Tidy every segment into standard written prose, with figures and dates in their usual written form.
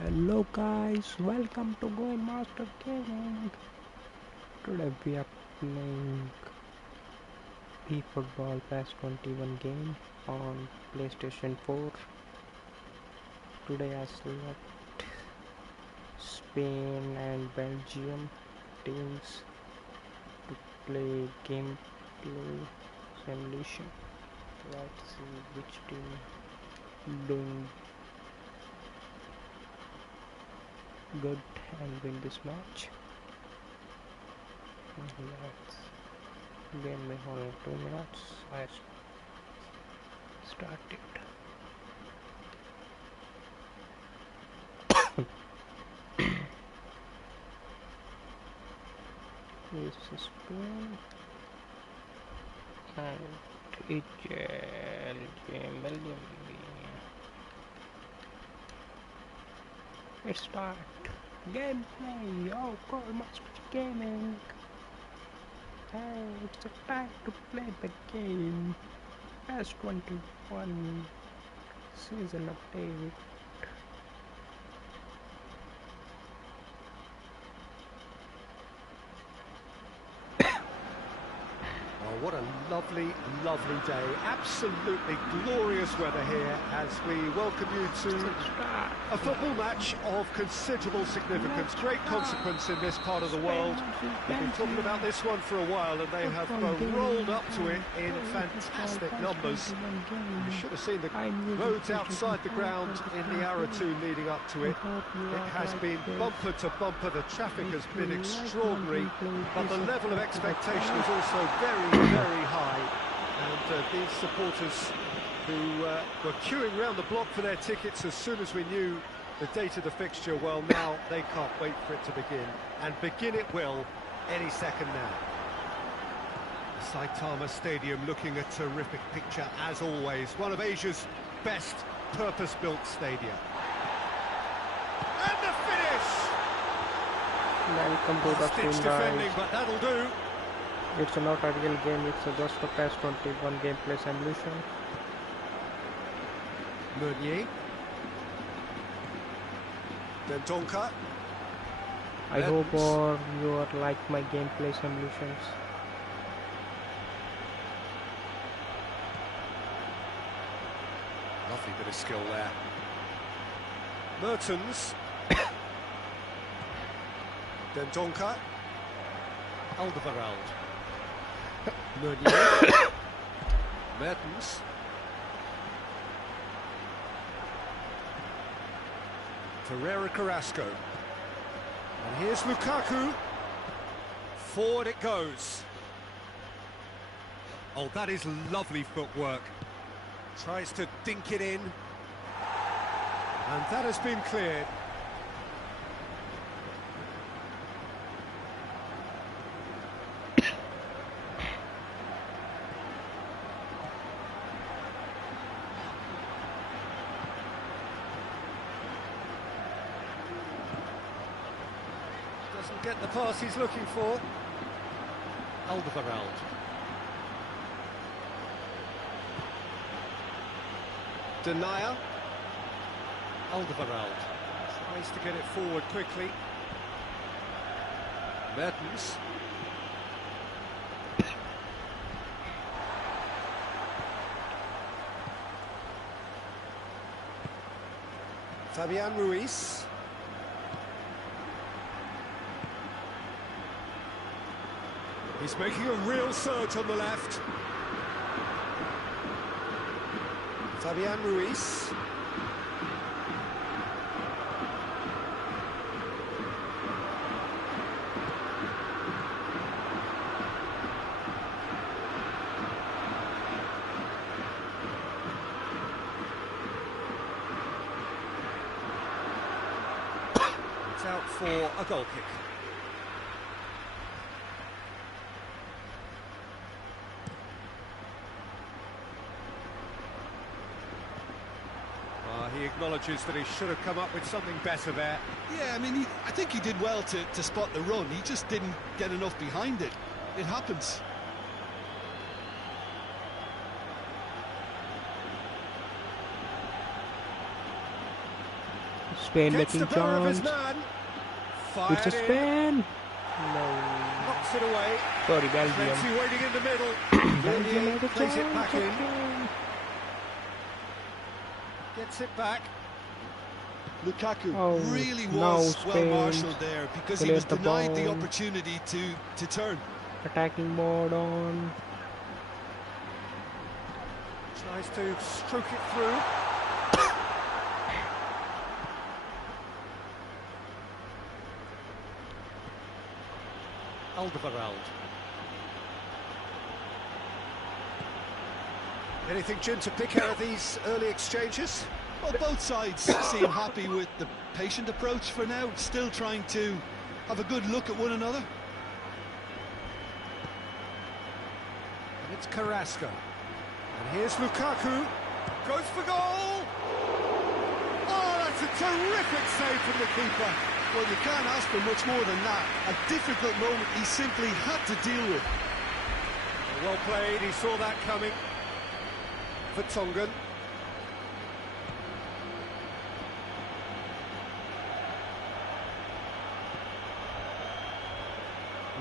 Hello guys, welcome to Going Master Gaming. Today we are playing eFootball PES 21 game on PlayStation 4. Today I select Spain and Belgium teams to play gameplay simulation. Let's see which team doing good and win this match. Let's game me only 2 minutes. I started. This is Spain and Belgium. Let's start gameplay. Oh, Master Gaming. Hey, it's a time to play the game. PES 21 season update. What a lovely, lovely day. Absolutely glorious weather here as we welcome you to a football match of considerable significance. Great consequence in this part of the world. We've been talking about this one for a while and they have rolled up to it in fantastic numbers. You should have seen the roads outside the ground in the hour or two leading up to it. It has been bumper to bumper. The traffic has been extraordinary, but the level of expectation is also very high, and these supporters who were queuing round the block for their tickets as soon as we knew the date of the fixture, well, now they can't wait for it to begin, and begin it will any second now. Saitama Stadium looking a terrific picture as always, one of Asia's best purpose-built stadia. And the finish! Welcome to the Stitch defending, but that'll do. It's not a real game, it's just a PES 21 gameplay simulation. Meunier. Dentonka. I hope you are like my gameplay simulations. Lovely bit of skill there. Mertens. Dentonka. Alderweireld. Meunier. Mertens. Ferreira Carrasco. And here's Lukaku. Forward it goes. Oh, that is lovely footwork. Tries to dink it in. And that has been cleared. Doesn't get the pass he's looking for. Alderweireld. Denier. Alderweireld tries to get it forward quickly. Mertens. Fabian Ruiz. He's making a real surge on the left. Fabian Ruiz. It's out for a goal kick. He acknowledges that he should have come up with something better there. Yeah, I mean, I think he did well to spot the run. He just didn't get enough behind it. It happens. Spain Gets the making better of his chance. man. It's a Fired in. Spain. No. Knocks it away. Sorry, Belgium. Plenty waiting in the middle. Belgium Meunier has a plays it back chance. in. Okay. Gets it back. Lukaku Oh, really now was well Spain marshalled there because he clears was the denied the ball. opportunity to turn. Attacking mode on. Tries to stroke it through. Alderweireld. Anything, Jim, to pick out of these early exchanges? Well, both sides seem happy with the patient approach for now, still trying to have a good look at one another. And it's Carrasco. And here's Lukaku. Goes for goal! Oh, that's a terrific save from the keeper. Well, you can't ask for much more than that. A difficult moment he simply had to deal with. Well played, he saw that coming. For Tongan.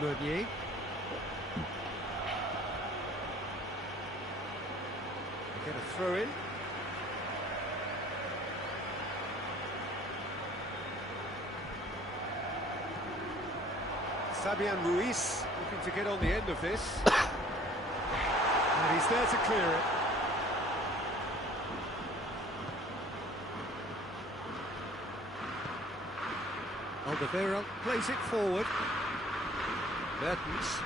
Meunier. Get a throw in. Fabian Ruiz looking to get on the end of this. And he's there to clear it. Alderweireld plays it forward. Mertens.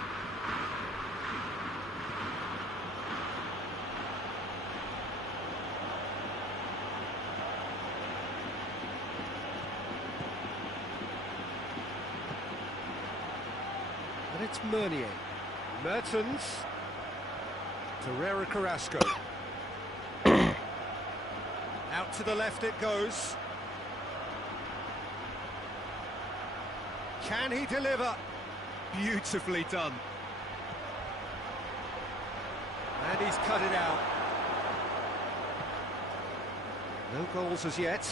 And it's Meunier. Mertens. Torreira Carrasco. Out to the left it goes. Can he deliver? Beautifully done. And he's cut it out. No goals as yet.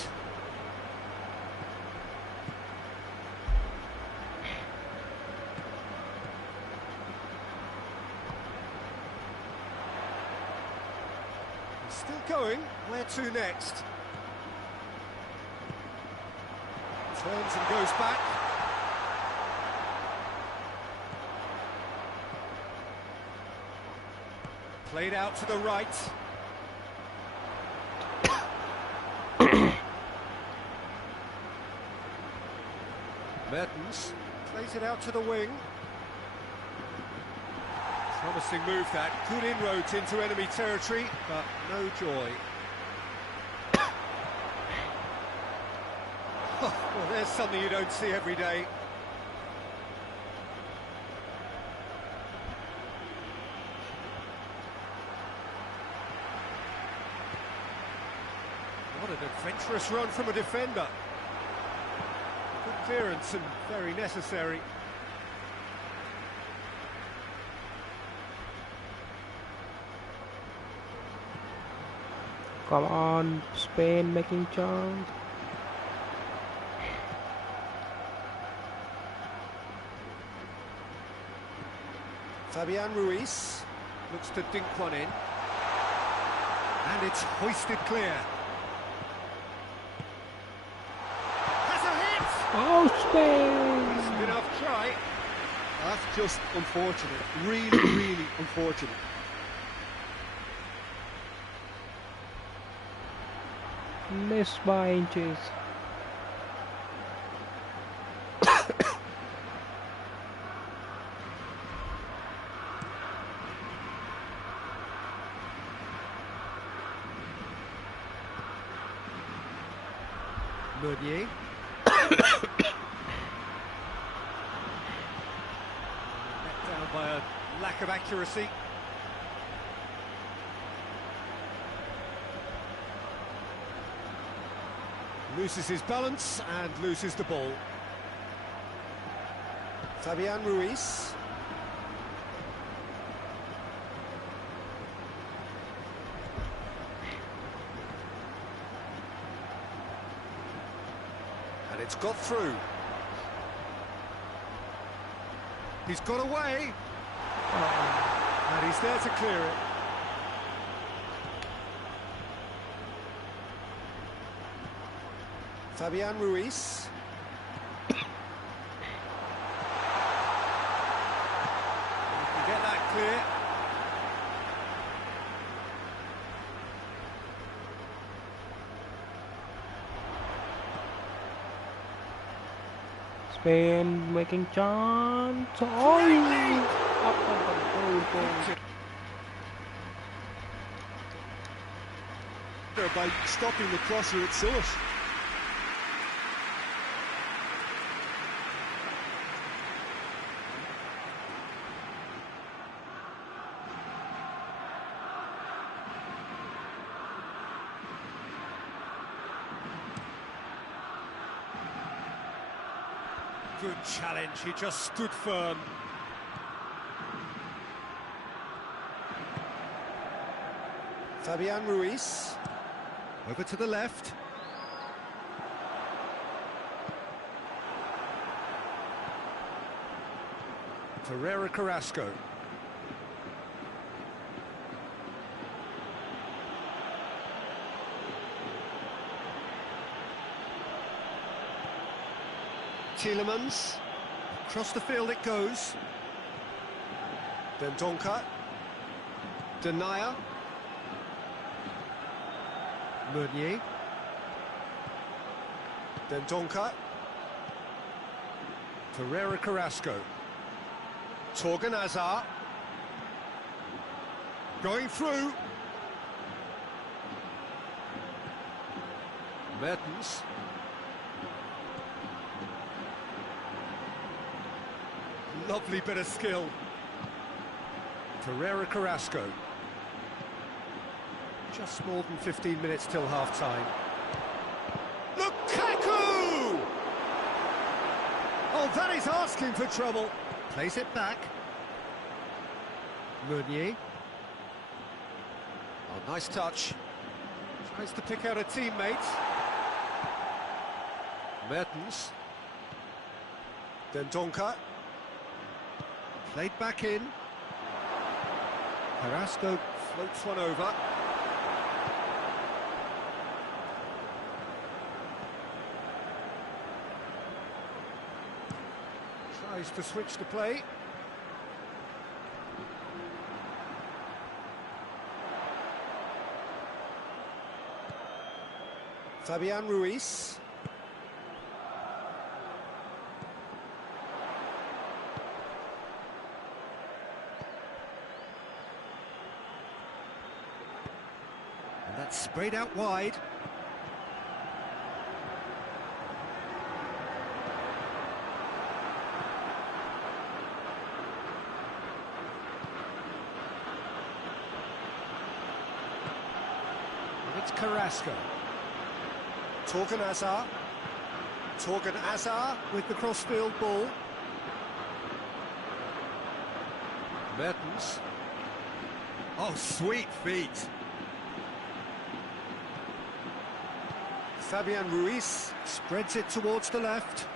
He's still going. Where to next? Turns and goes back. Played out to the right. Mertens plays it out to the wing. Promising move that. Good inroads into enemy territory, but no joy. Well, there's something you don't see every day. What an adventurous run from a defender. Good clearance and very necessary. Come on, Spain making chance. Fabian Ruiz looks to dink one in. And it's hoisted clear. Has a hit! Oh, Spain! Decent enough try. That's just unfortunate. Really, really unfortunate. Missed by inches. Meunier. Let down by a lack of accuracy. Loses his balance and loses the ball. Fabian Ruiz. And it's got through. He's got away. And he's there to clear it. Fabian Ruiz. He can get that clear. Spain making chance. Oh! Up on the goal. By stopping the crosser at source. Good challenge, he just stood firm. Fabian Ruiz. Over to the left. Ferreira Carrasco. Tielemans. Across the field it goes. Dendoncker. Denayer. Meunier. Dendoncker. Ferreira Carrasco. Torgan Hazard. Going through. Mertens. Lovely bit of skill. Ferreira Carrasco. Just more than 15 minutes till half-time. Lukaku! Oh, that is asking for trouble. Plays it back. Meunier. Oh, nice touch. Tries to pick out a teammate. Mertens. Dendoncker. Played back in. Carrasco floats one over. Tries to switch the play. Fabian Ruiz. And that's sprayed out wide. It's Carrasco. Torgan Hazard. Torgan Hazard with the crossfield ball. Mertens. Oh, sweet feet. Fabian Ruiz spreads it towards the left.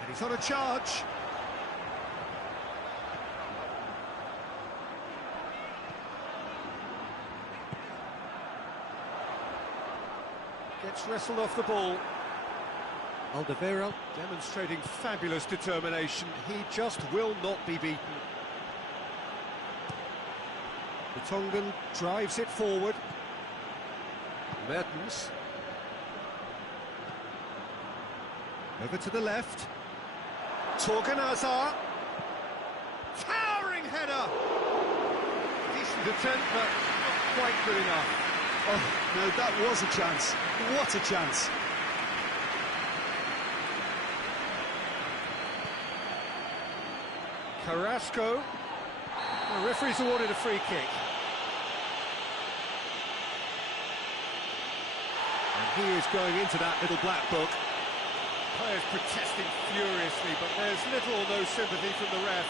And he's on a charge. Gets wrestled off the ball. Alderweireld demonstrating fabulous determination. He just will not be beaten. The Tongan drives it forward. Mertens. Over to the left. Torgan Hazard. Towering header! Decent attempt, but not quite good enough. Oh, no, that was a chance. What a chance. Carrasco. The referee's awarded a free kick. And he is going into that little black book. Players protesting furiously, but there's little or no sympathy from the ref.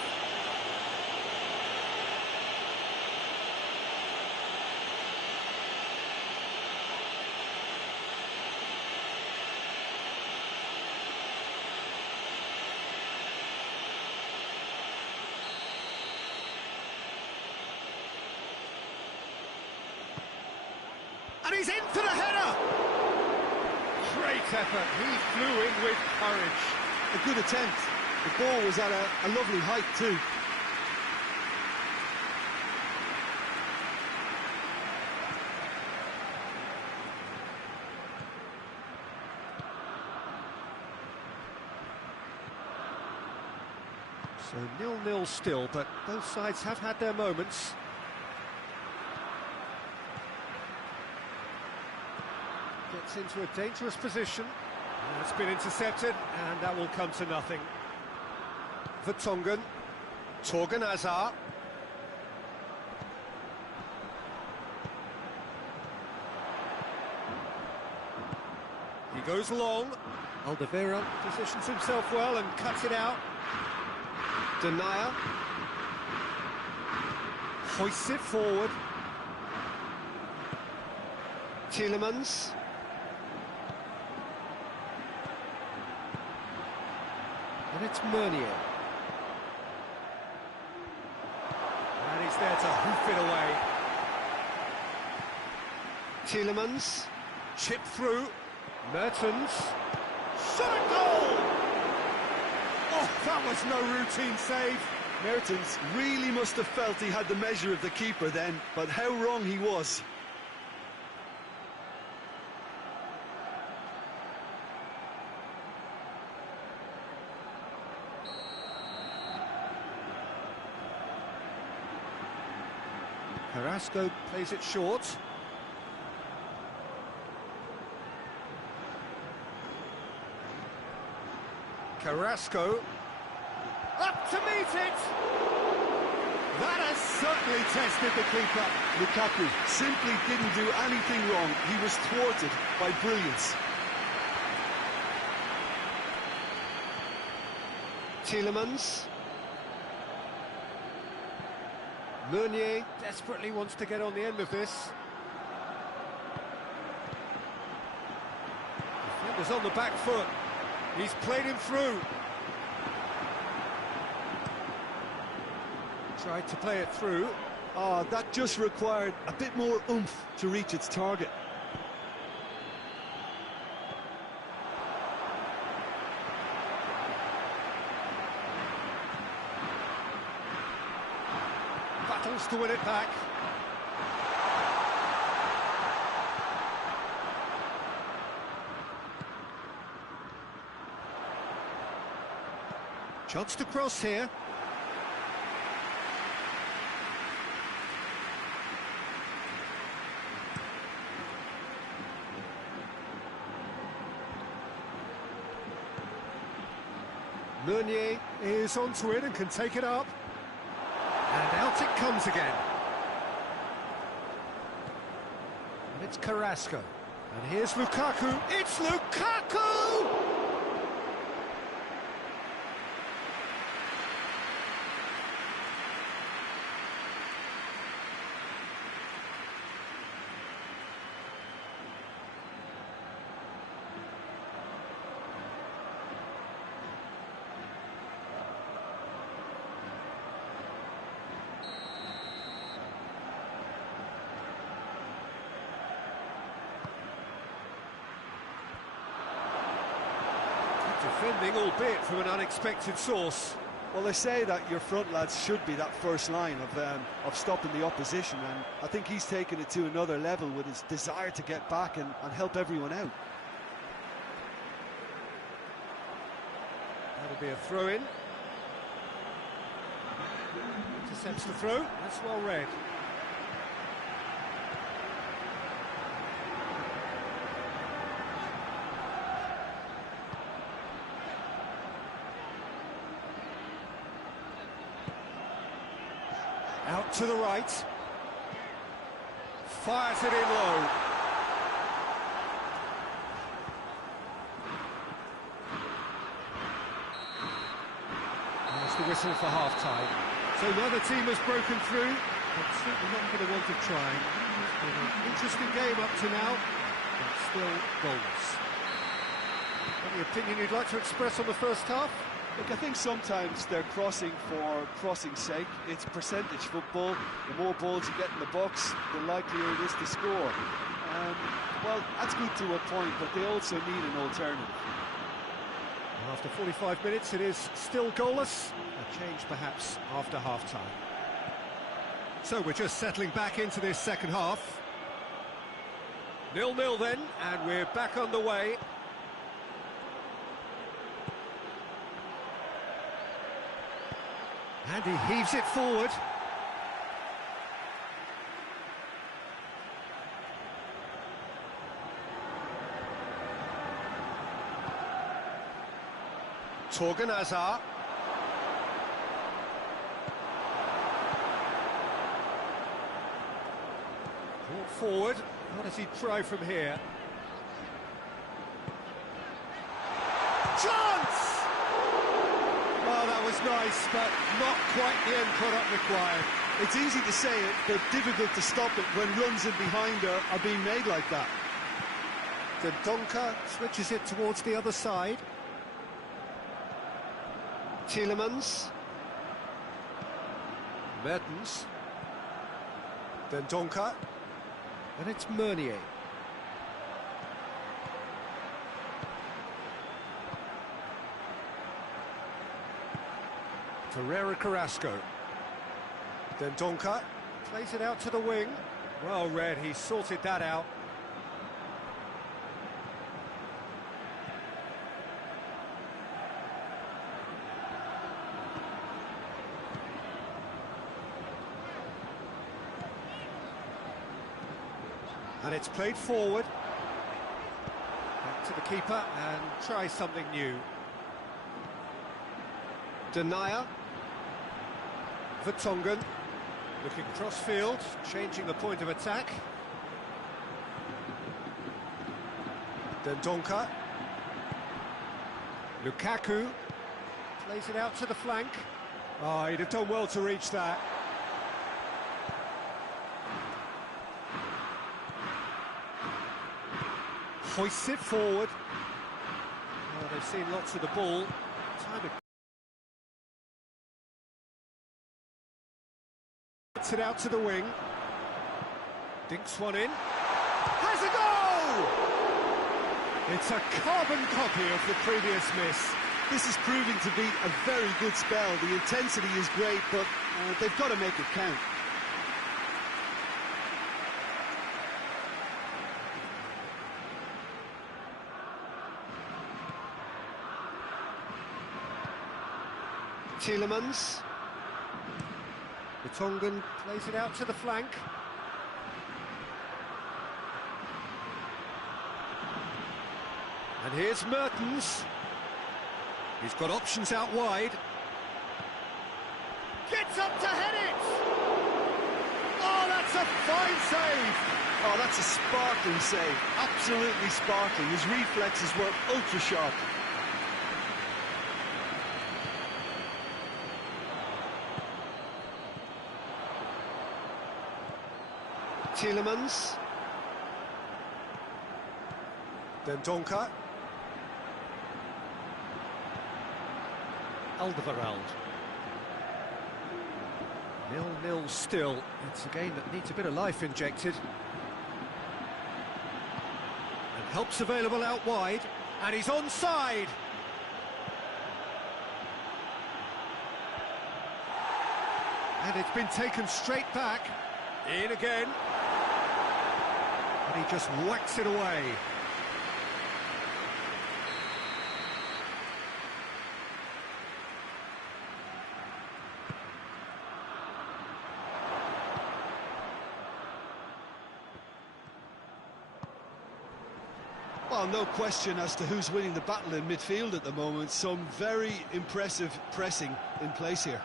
He's in for the header! Great effort, he flew in with courage. A good attempt. The ball was at a lovely height too. So 0-0 still, but both sides have had their moments. Gets into a dangerous position. It's been intercepted, and that will come to nothing. Vertonghen. Torgan Hazard. He goes long. Alderweireld positions himself well and cuts it out. Denier. Hoists it forward. Tielemans. And it's Meunier. And he's there to hoof it away. Tielemans. Chip through. Mertens. Shot a goal! Oh, that was no routine save. Mertens really must have felt he had the measure of the keeper then, but how wrong he was. Carrasco plays it short. Carrasco. Up to meet it! That has certainly tested the keeper. Lukaku simply didn't do anything wrong. He was thwarted by brilliance. Tielemans. Meunier desperately wants to get on the end of this. Defender's on the back foot. He's played him through. Tried to play it through. Oh, that just required a bit more oomph to reach its target. Battles to win it back. Chance to cross here. Meunier is onto it and can take it up. And out it comes again. And it's Carrasco. And here's Lukaku. It's Lukaku! Defending, albeit from an unexpected source. Well, they say that your front lads should be that first line of stopping the opposition, and I think he's taken it to another level with his desire to get back and help everyone out. That'll be a throw-in. Intercepts the throw. That's well read. Out to the right. Fires it in low. That's the whistle for half-time. So neither team has broken through, but certainly not going to want to try. It's been an interesting game up to now, but still goalless. Any opinion you'd like to express on the first half? Look, I think sometimes they're crossing for crossing's sake. It's percentage football. The more balls you get in the box, the likelier it is to score. Well, that's good to a point, but they also need an alternative. After 45 minutes, it is still goalless. A change perhaps after half-time. So we're just settling back into this second half. 0-0 then, and we're back underway. And he heaves it forward. Torgan Hazard. Brought forward. What does he try from here? Chance! Well, that was nice, but not quite the end product required. It's easy to say it, but difficult to stop it when runs in behind are being made like that. Donka switches it towards the other side. Tielemans. Mertens. Then Donka. And it's Meunier. Ferreira Carrasco. Then Donka plays it out to the wing. Well read, he sorted that out. And it's played forward. Back to the keeper and try something new. Denier. Vertonghen. Looking cross-field, changing the point of attack. Then Donka. Lukaku. Plays it out to the flank. Oh, he'd have done well to reach that. Hoists it forward. Oh, they've seen lots of the ball. Time to gets it out to the wing. Dinks one in. Has a goal! It's a carbon copy of the previous miss. This is proving to be a very good spell. The intensity is great, but they've got to make it count. Tielemans. Vertonghen plays it out to the flank. And here's Mertens. He's got options out wide. Gets up to head it! Oh, that's a fine save! Oh, that's a sparkling save. Absolutely sparkling. His reflexes were ultra sharp. Tielemans. Then Donka. Alderweireld. 0-0 still. It's a game that needs a bit of life injected. And help's available out wide. And he's onside. And it's been taken straight back. In again. And he just whacks it away. Well, no question as to who's winning the battle in midfield at the moment. Some very impressive pressing in place here.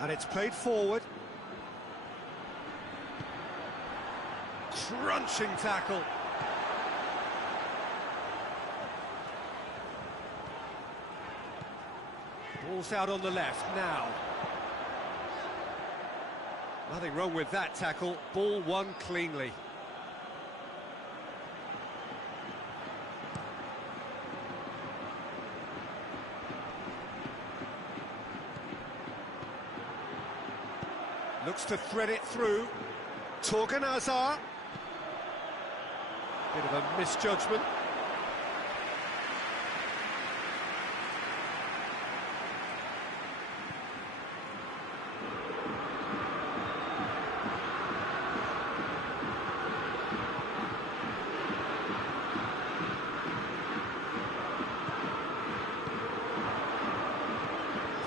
And it's played forward. Crunching tackle. Ball's out on the left now. Nothing wrong with that tackle. Ball won cleanly. Looks to thread it through. Torgan Hazard. Bit of a misjudgment.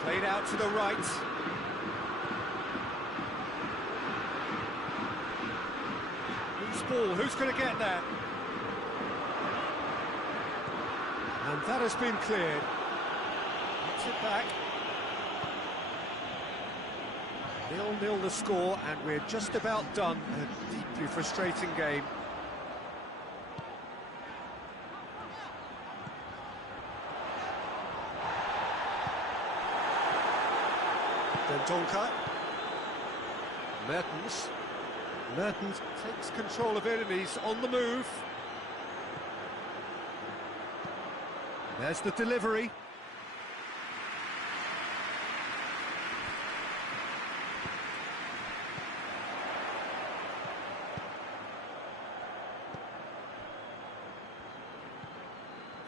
Played out to the right. Who's ball? Who's going to get that? And that has been cleared. Gets it back. 0-0 the score, and we're just about done. A deeply frustrating game. Donka. Mertens takes control of it and he's on the move. There's the delivery.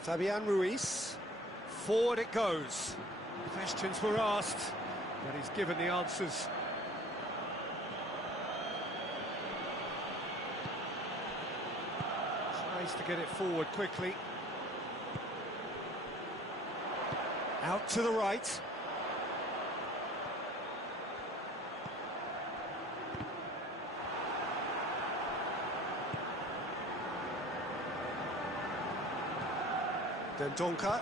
Fabian Ruiz. Forward it goes. Questions were asked, but he's given the answers. Tries to get it forward quickly. Out to the right. Donka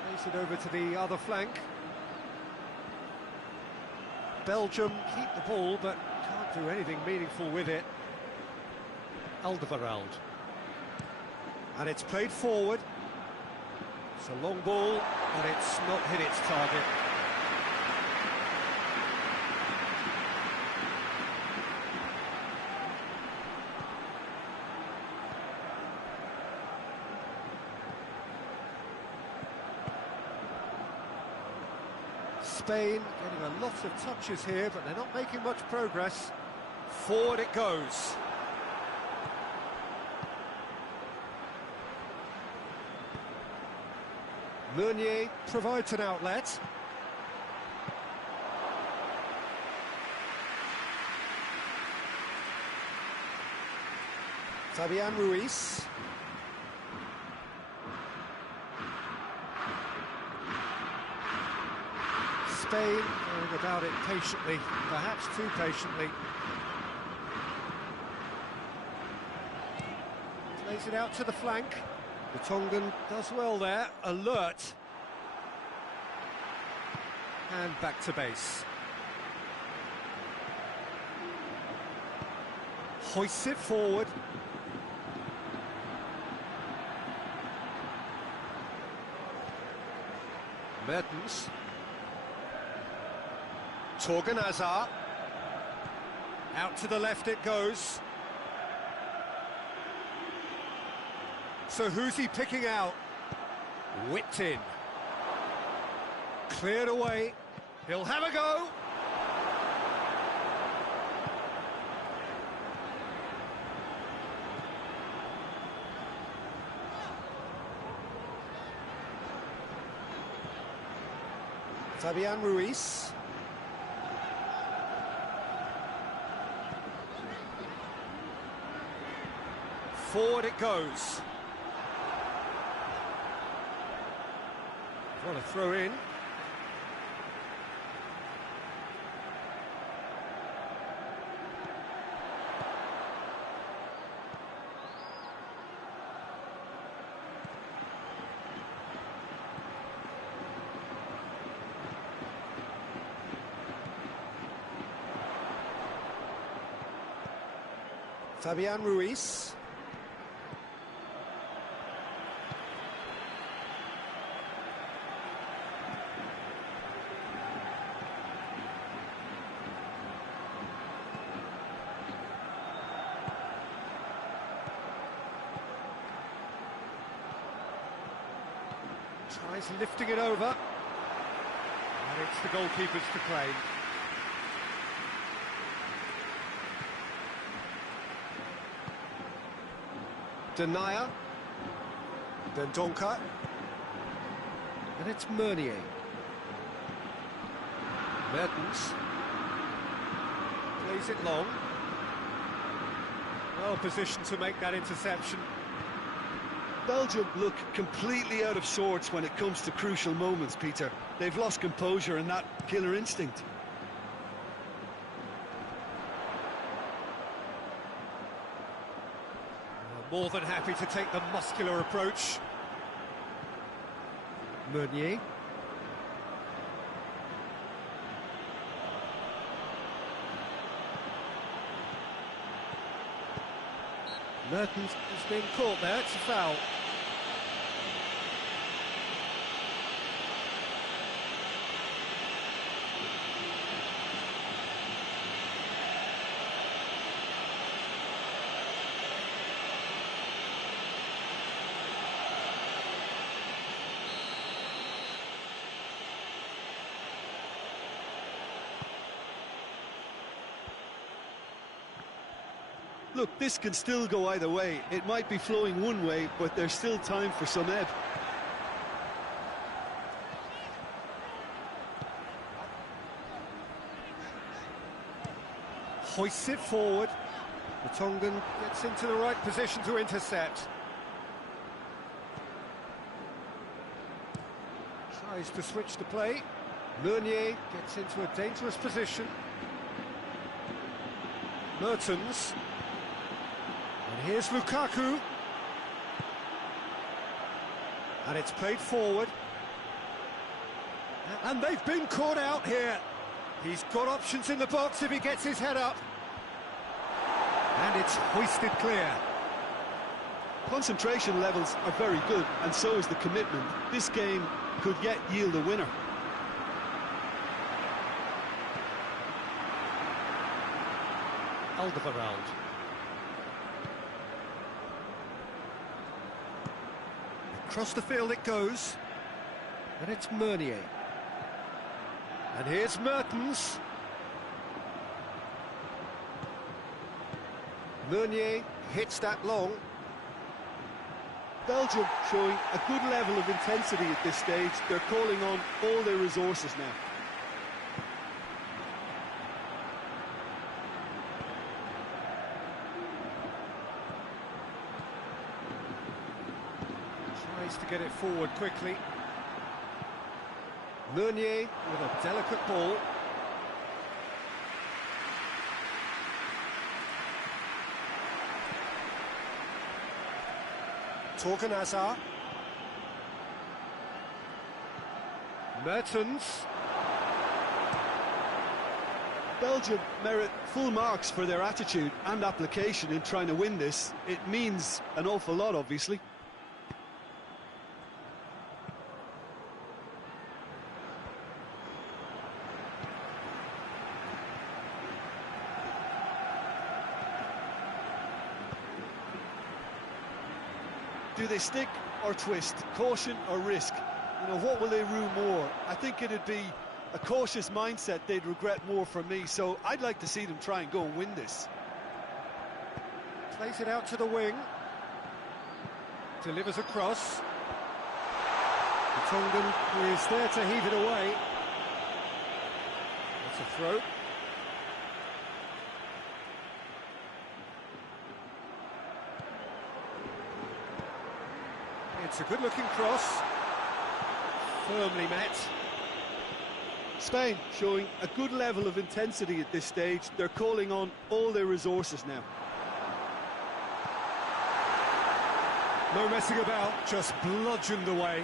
plays it over to the other flank. Belgium keep the ball, but can't do anything meaningful with it. Alderweireld. And it's played forward. It's a long ball, but it's not hit its target. Spain getting a lot of touches here, but they're not making much progress. Forward it goes. Meunier provides an outlet. Fabian Ruiz. Spain going about it patiently, perhaps too patiently. Plays it out to the flank. The Tongan does well there, alert. And back to base. Hoists it forward. Mertens. Torgan Hazard. Out to the left it goes. So who's he picking out? Whipped in. Cleared away. He'll have a go. Fabian Ruiz. Forward it goes. What a throw in. Fabian Ruiz. Tries lifting it over. And it's the goalkeeper's to claim. Denier. Then Donker. And it's Meunier. Mertens. Plays it long. Well positioned to make that interception. Belgium look completely out of sorts when it comes to crucial moments, Peter. They've lost composure and that killer instinct. More than happy to take the muscular approach. Meunier. Mertens has been caught there, it's a foul. Look, this can still go either way. It might be flowing one way, but there's still time for some ebb. Hoists it forward. Vertonghen gets into the right position to intercept. Tries to switch the play. Meunier gets into a dangerous position. Mertens. And here's Lukaku. And it's played forward. And they've been caught out here. He's got options in the box if he gets his head up. And it's hoisted clear. Concentration levels are very good, and so is the commitment. This game could yet yield a winner. Alderweireld. Across the field it goes. And it's Meunier. And here's Mertens. Meunier hits that long. Belgium showing a good level of intensity at this stage. They're calling on all their resources now. Tries to get it forward quickly. Meunier with a delicate ball. Torgan Hazard. Mertens. Belgium merit full marks for their attitude and application in trying to win this. It means an awful lot, obviously. Do they stick or twist? Caution or risk? You know, what will they rue more? I think it'd be a cautious mindset they'd regret more for me, so I'd like to see them try and go and win this. Plays it out to the wing. Delivers across. Vertonghen is there to heave it away. It's a throw. It's a good-looking cross. Firmly met. Spain showing a good level of intensity at this stage. They're calling on all their resources now. No messing about, just bludgeoned away.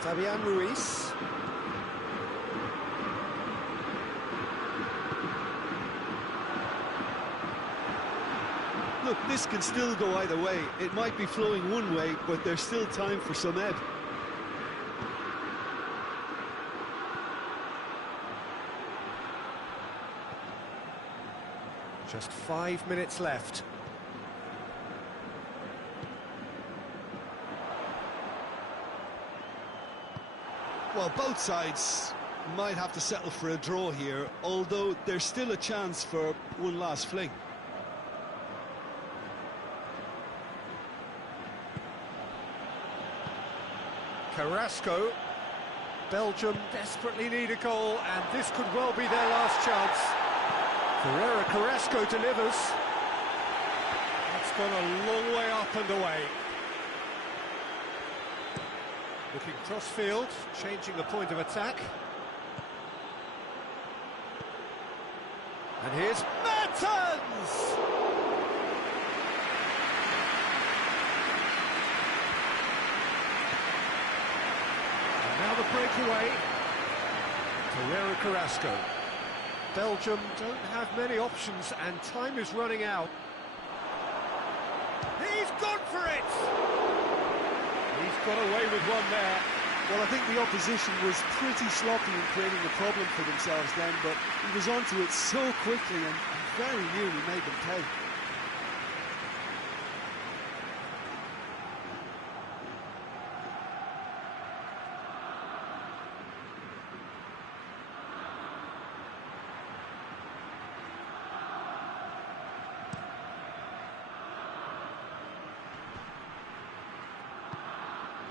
Fabian Ruiz. Look, this can still go either way. It might be flowing one way, but there's still time for some ebb. Just 5 minutes left. Well, both sides might have to settle for a draw here, although there's still a chance for one last fling. Carrasco. Belgium desperately need a goal, and this could well be their last chance. Carrasco delivers. That's gone a long way up and away. Looking cross-field, changing the point of attack. And here's Mertens! Now the breakaway. Carrasco. Belgium don't have many options and time is running out. He's gone for it! He's got away with one there. Well, I think the opposition was pretty sloppy in creating a problem for themselves then, but he was onto it so quickly and very nearly made them pay.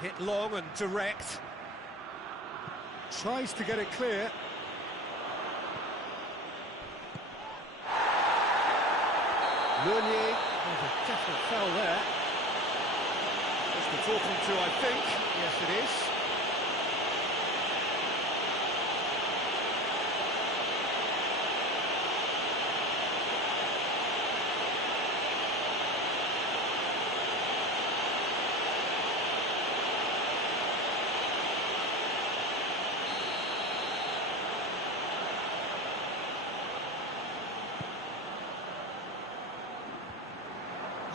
Hit long and direct. Tries to get it clear. Meunier, there's a definite foul there. That's the talking to, I think. Yes, it is.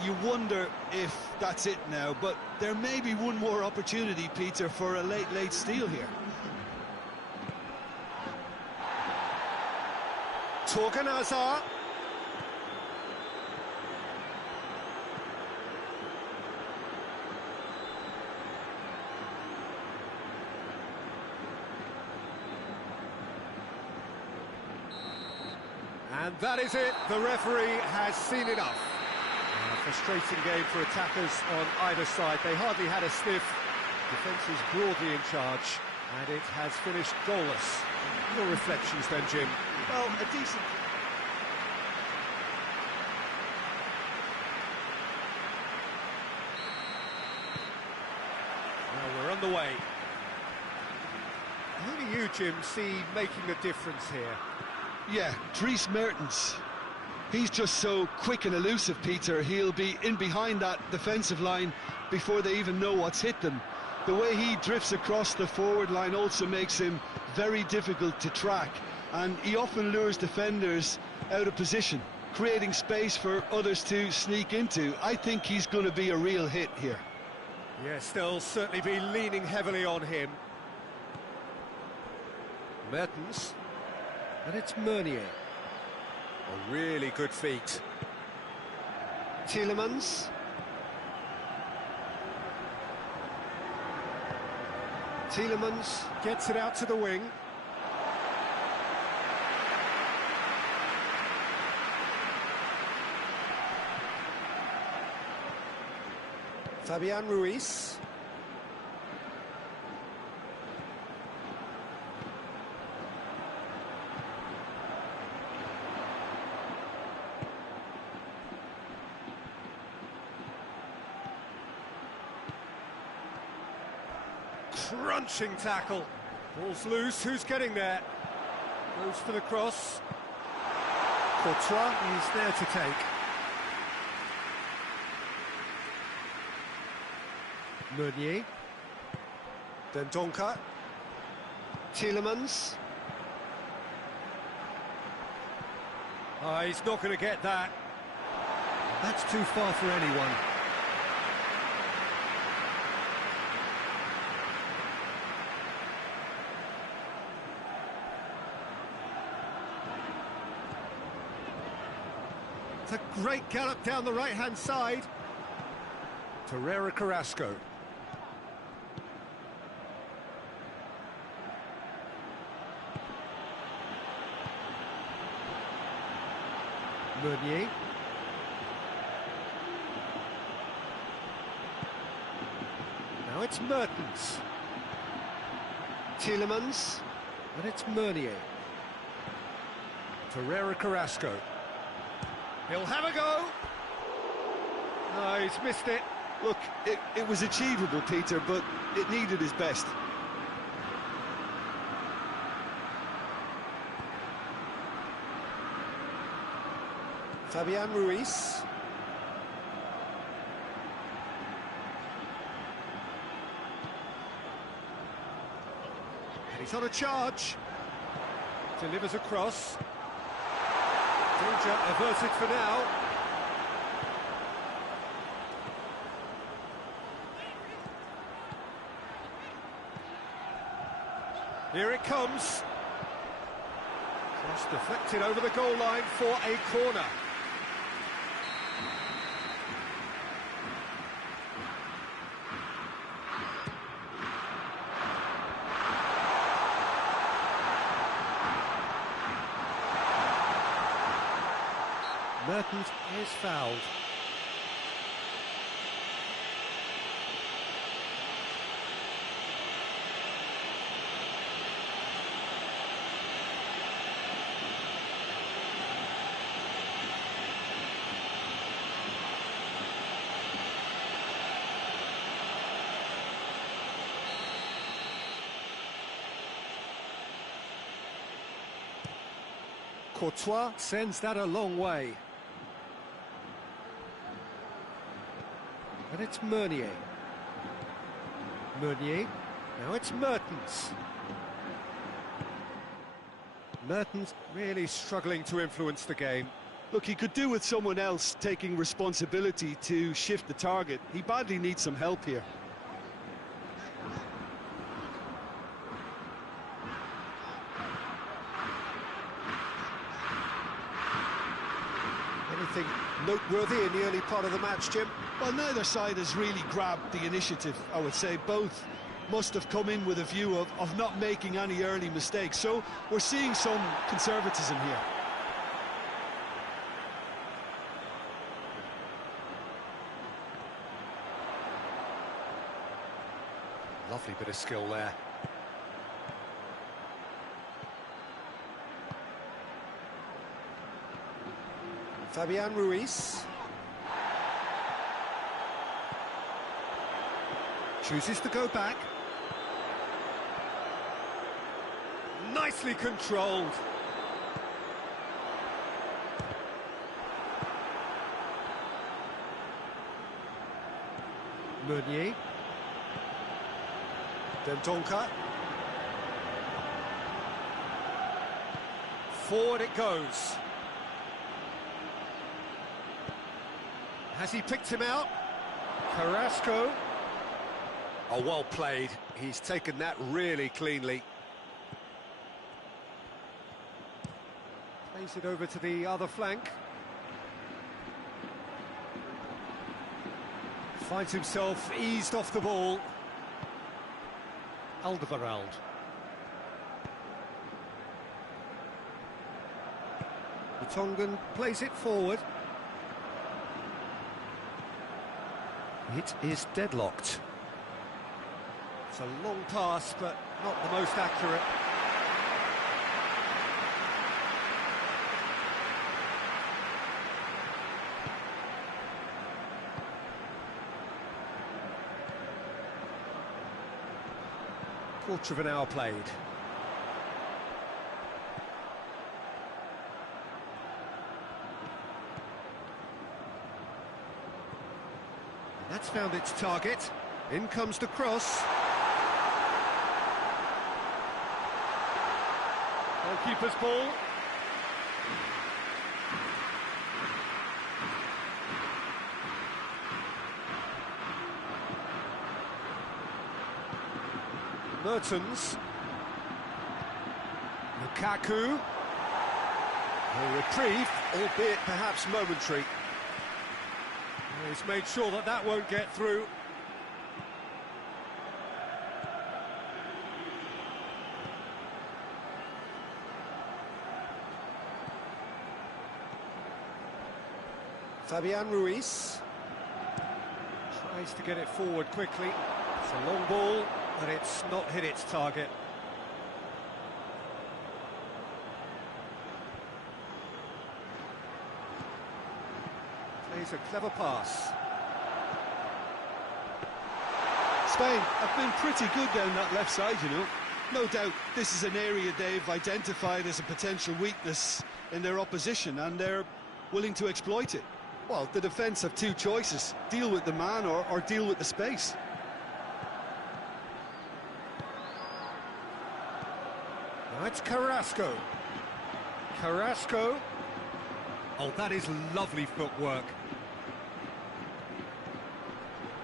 You wonder if that's it now, but there may be one more opportunity, Peter, for a late steal here. Torgan Hazard. And that is it. The referee has seen enough. A frustrating game for attackers on either side. They hardly had a sniff. Defence is broadly in charge, and it has finished goalless. Your reflections then, Jim? Well, a decent... Well, we're on the way. Who do you, Jim, see making a difference here? Yeah, Dries Mertens. He's just so quick and elusive, Peter. He'll be in behind that defensive line before they even know what's hit them. The way he drifts across the forward line also makes him very difficult to track, and he often lures defenders out of position, creating space for others to sneak into. I think he's going to be a real hit here. Yes, they'll certainly be leaning heavily on him. Mertens, and it's Meunier. A really good feat. Tielemans. Tielemans gets it out to the wing. Fabian Ruiz. Crunching tackle. Ball's loose. Who's getting there? Goes for the cross. Courtois is there to take. Meunier. Dendoncker. Tielemans. He's not going to get that. That's too far for anyone. It's a great gallop down the right-hand side. Carrasco. Meunier. Now it's Mertens. Tielemans. And it's Meunier. Ferreira Carrasco. He'll have a go. No, he's missed it. Look, it was achievable, Peter, but it needed his best. Fabian Ruiz. And he's on a charge. Delivers across. Danger averted for now. Here it comes. Cross deflected over the goal line for a corner. Mertens is fouled. Courtois sends that a long way. And it's Meunier. Meunier. Now it's Mertens. Mertens really struggling to influence the game. Look, he could do with someone else taking responsibility to shift the target. He badly needs some help here. Anything noteworthy in the early part of the match, Jim? Well, neither side has really grabbed the initiative, I would say. Both must have come in with a view of not making any early mistakes. So we're seeing some conservatism here. Lovely bit of skill there. Fabian Ruiz. Chooses to go back. Nicely controlled. Meunier. Dendoncker. Forward it goes. Has he picked him out? Carrasco. Oh, well played. He's taken that really cleanly. Plays it over to the other flank. Finds himself eased off the ball. Alderweireld. Tongan plays it forward. It is deadlocked. It's a long pass, but not the most accurate. Quarter of an hour played. That's found its target. In comes the cross. Goalkeeper's ball. Mertens. Lukaku. A reprieve, albeit perhaps momentary. He's made sure that that won't get through. Fabian Ruiz tries to get it forward quickly. It's a long ball, but it's not hit its target. Plays a clever pass. Spain have been pretty good down that left side, you know. No doubt this is an area they've identified as a potential weakness in their opposition, and they're willing to exploit it. Well, the defence have two choices: deal with the man or deal with the space. Now it's Carrasco. Carrasco. Oh, that is lovely footwork.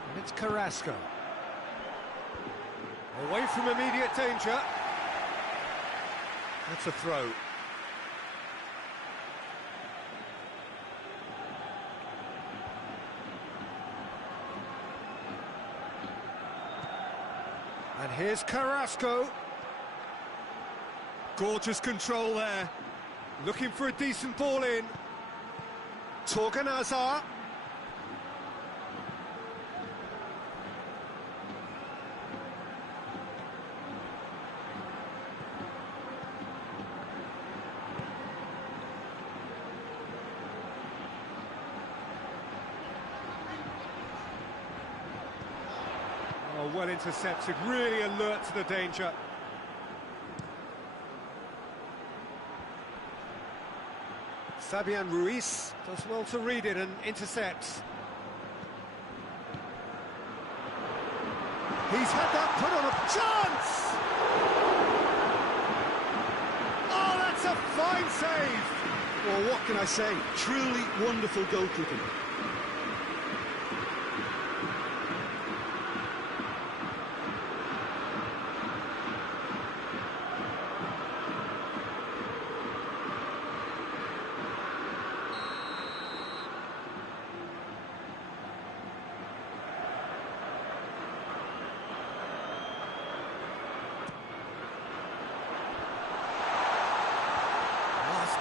And it's Carrasco. Away from immediate danger. That's a throw. And here's Carrasco. Gorgeous control there. Looking for a decent ball in. Torgan Hazard. Oh, well intercepted, really alert to the danger. Fabian Ruiz does well to read it and intercepts. He's had that put on a chance! Oh, that's a fine save! Well, what can I say? Truly wonderful goalkeeping.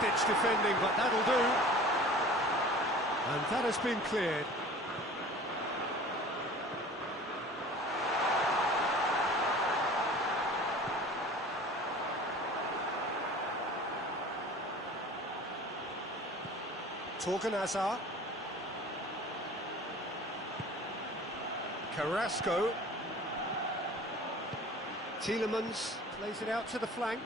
Ditch defending, but that'll do. And that has been cleared. Torgan Hazard. Carrasco. Tielemans plays it out to the flank.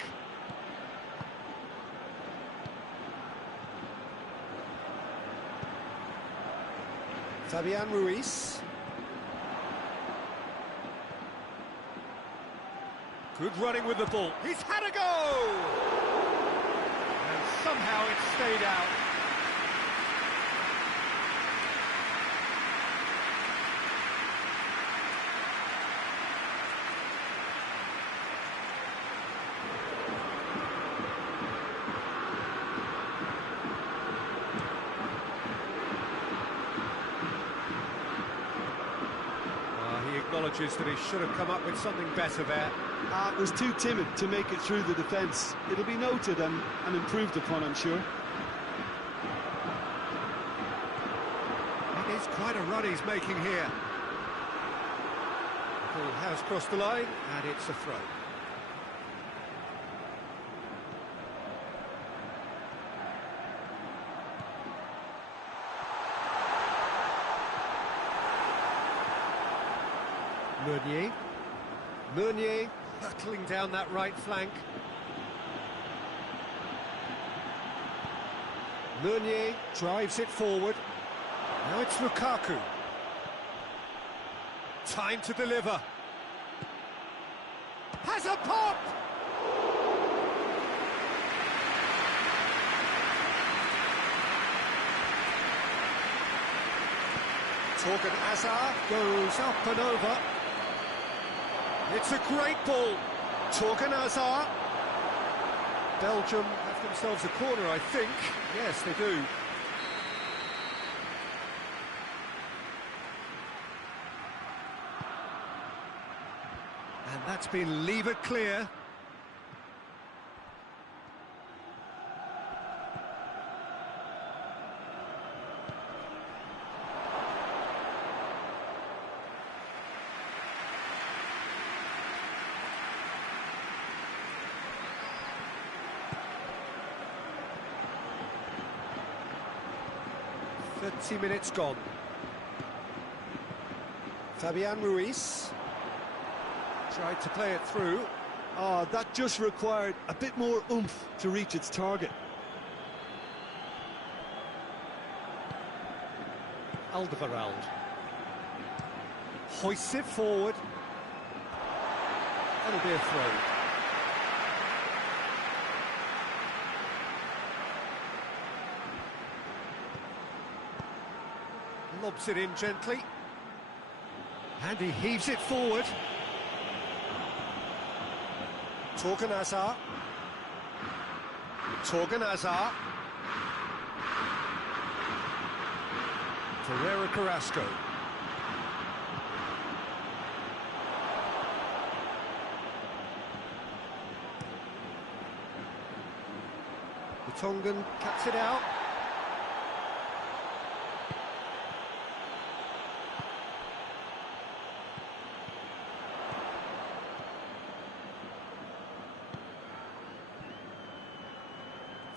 Fabian Ruiz. Good running with the ball. He's had a go! And somehow it stayed out. Acknowledges that he should have come up with something better there. Was too timid to make it through the defence. It'll be noted and improved upon, I'm sure. It is quite a run he's making here. The ball has crossed the line, and it's a throw. Meunier hurtling down that right flank. Meunier drives it forward. Now it's Lukaku. Time to deliver. Has a pop! Torgan Hazard goes up and over. It's a great ball. Torgan Hazard. Belgium have themselves a corner, I think. Yes, they do. And that's been levered clear. 30 minutes gone. Fabian Ruiz tried to play it through. Oh, that just required a bit more oomph to reach its target. Alderweireld hoists it forward. That'll be a throw. Lobs it in gently. And he heaves it forward. Torgan Hazard. Ferreira Carrasco. The Tongan cuts it out.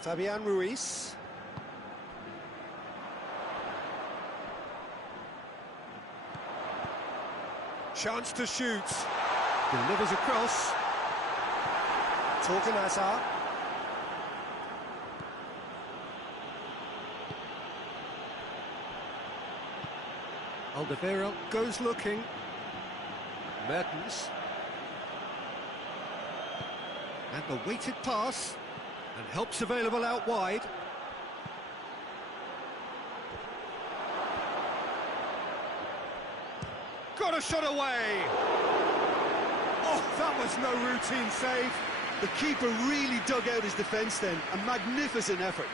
Fabian Ruiz. Chance to shoot. Delivers across. Torgan Hazard. Alderweireld goes looking. Mertens. And the weighted pass. And help's available out wide. Got a shot away! Oh, that was no routine save. The keeper really dug out his defence then. A magnificent effort.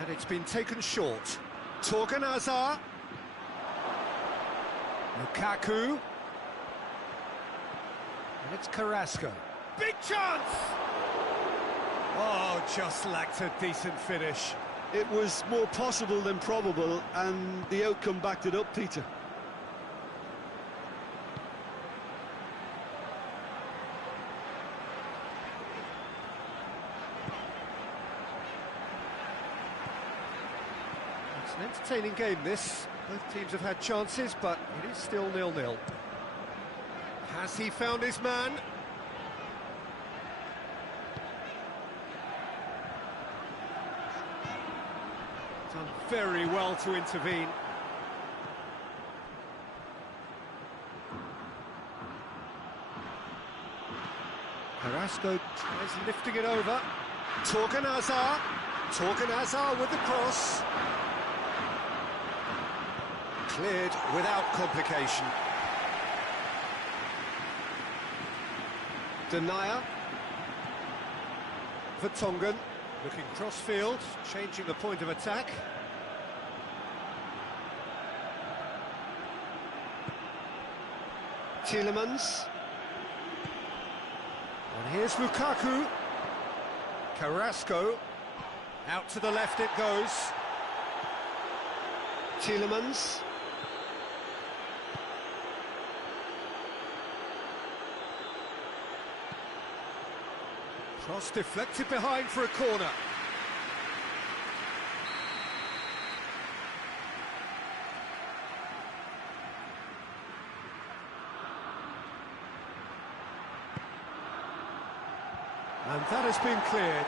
And it's been taken short. Torgan Hazard. Lukaku. And it's Carrasco. Big chance! Oh, just lacked a decent finish. It was more possible than probable, and the outcome backed it up, Peter. It's an entertaining game, this. Both teams have had chances, but it is still 0-0. Has he found his man? Done very well to intervene. Carrasco tries lifting it over. Torgan Hazard with the cross. Cleared without complication. Denier. Vertonghen looking cross-field, changing the point of attack. Tielemans. And here's Lukaku. Carrasco. Out to the left it goes. Tielemans. Cross deflected behind for a corner. And that has been cleared.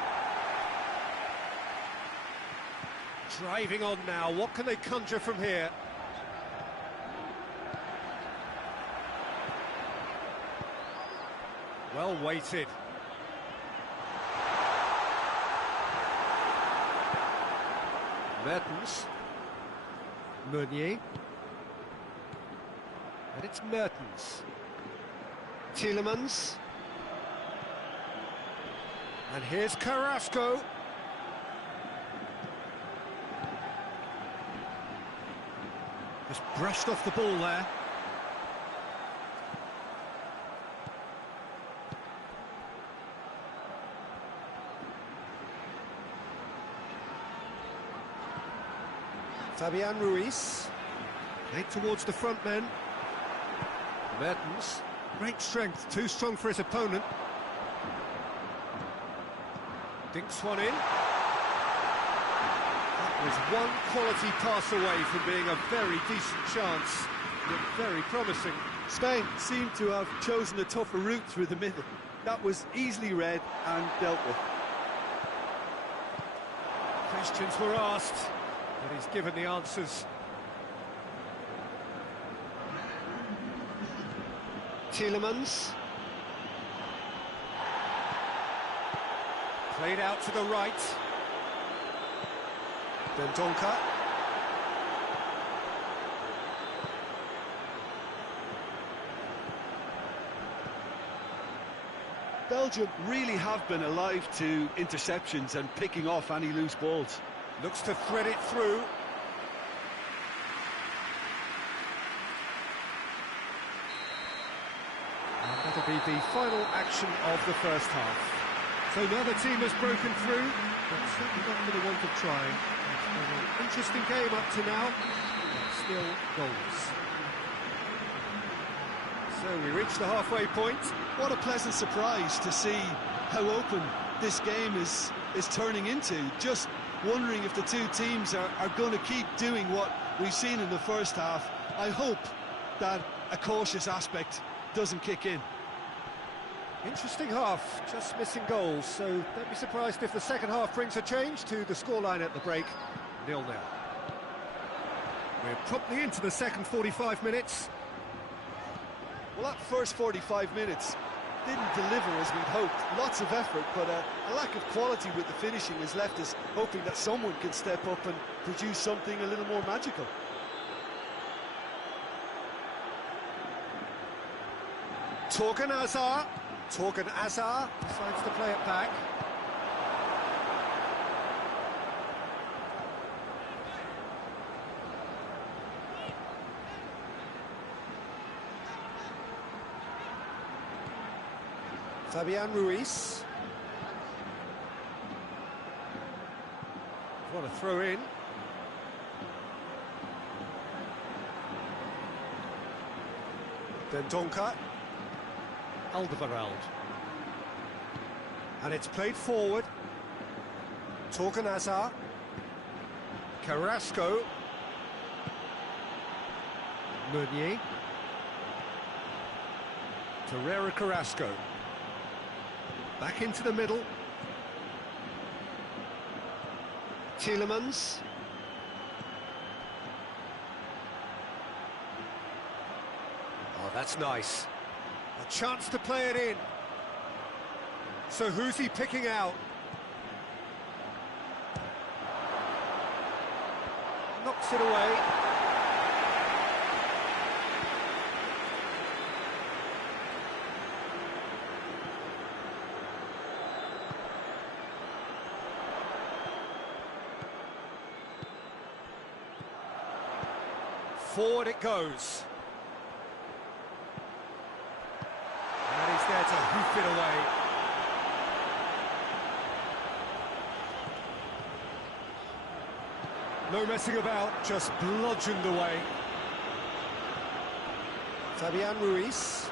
Driving on now, what can they conjure from here? Well weighted. Mertens. Meunier. And it's Mertens. Tielemans. And here's Carrasco. Just brushed off the ball there. Fabian Ruiz. Played towards the front men. Mertens. Great strength, too strong for his opponent. Dinks one in. That was one quality pass away from being a very decent chance. Looked very promising. Spain seemed to have chosen a tougher route through the middle. That was easily read and dealt with. Questions were asked, but he's given the answers. Tielemans. Played out to the right. Dendoncker. Belgium really have been alive to interceptions and picking off any loose balls. Looks to thread it through. And that'll be the final action of the first half. So neither team has broken through, but certainly not for the want of trying. It's been an interesting game up to now, but still goals. So we reach the halfway point. What a pleasant surprise to see how open this game is turning into. Just wondering if the two teams are going to keep doing what we've seen in the first half. I hope that a cautious aspect doesn't kick in. Interesting half, just missing goals, so don't be surprised if the second half brings a change to the scoreline at the break, 0-0. We're promptly into the second 45 minutes. Well, that first 45 minutes didn't deliver as we'd hoped. Lots of effort, but a lack of quality with the finishing has left us hoping that someone can step up and produce something a little more magical. Torgan Hazard decides to play it back. Fabian Ruiz. Want to throw in. Dendoncker. Alderweireld. And it's played forward. Torgan Hazard. Carrasco. Meunier. Torreira Carrasco. Back into the middle. Tielemans. Oh, that's nice. A chance to play it in. So who's he picking out? Knocks it away. Forward it goes. And he's there to hoof it away. No messing about, just bludgeoned away. Fabian Ruiz.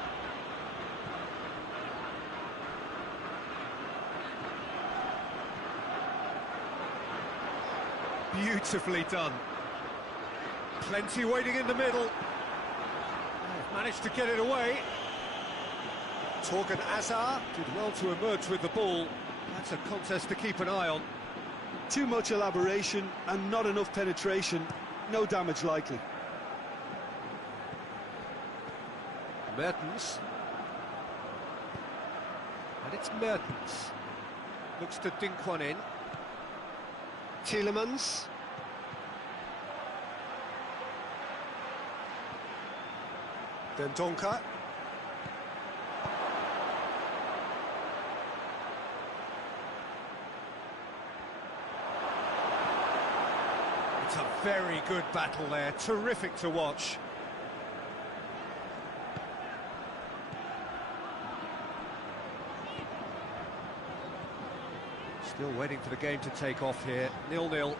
Beautifully done. Plenty waiting in the middle. They've managed to get it away. Torgan Hazard did well to emerge with the ball. That's a contest to keep an eye on. Too much elaboration and not enough penetration. No damage likely. Mertens. And it's Mertens. Looks to dink one in. Tielemans. Dendoncker. It's a very good battle there, terrific to watch. Still waiting for the game to take off here, 0-0.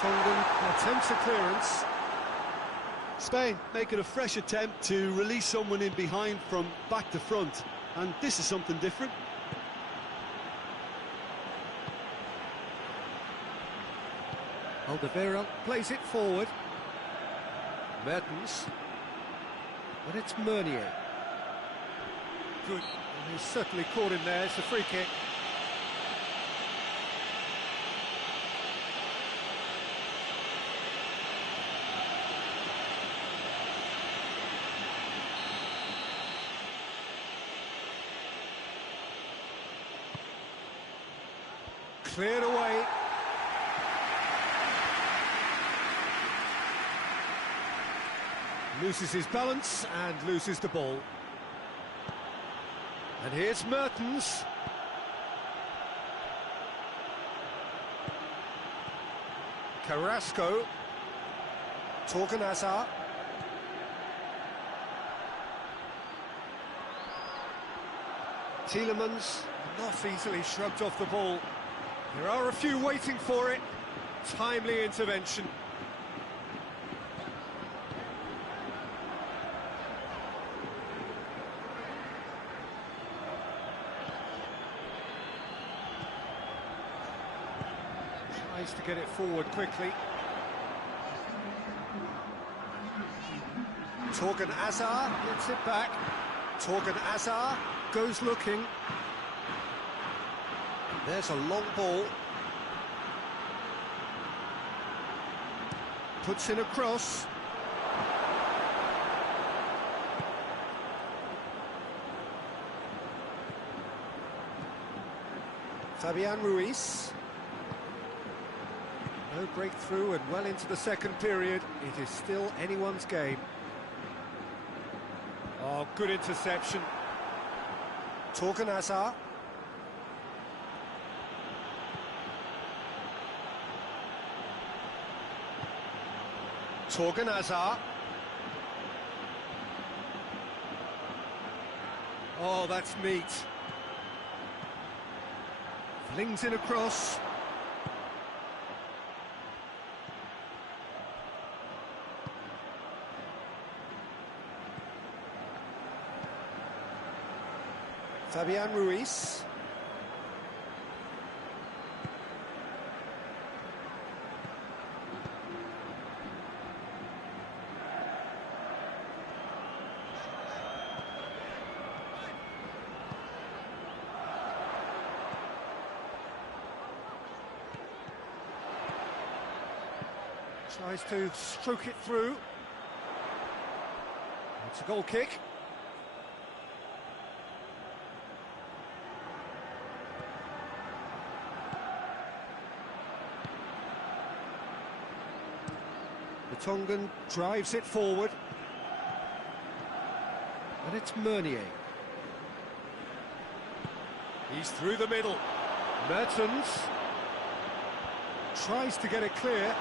Tongan attempts a clearance. Spain making a fresh attempt to release someone in behind from back to front, and this is something different. Alderweireld plays it forward. Mertens. But it's Meunier. Good. And he's certainly caught him there. It's a free kick. Cleared away. Loses his balance and loses the ball. And here's Mertens. Carrasco. Torgan Hazard. Tielemans not easily shrugged off the ball. There are a few waiting for it. Timely intervention. Tries to get it forward quickly. Torgan Hazard gets it back. Torgan Hazard goes looking. There's a long ball. Puts in a cross. Fabian Ruiz. No breakthrough and well into the second period. It is still anyone's game. Oh, good interception. Torgan Hazard. Torgan Hazard. Oh, that's neat. Flings in a cross. Fabian Ruiz. Tries to stroke it through. It's a goal kick. The Tongan drives it forward. And it's Meunier. He's through the middle. Mertens tries to get it clear.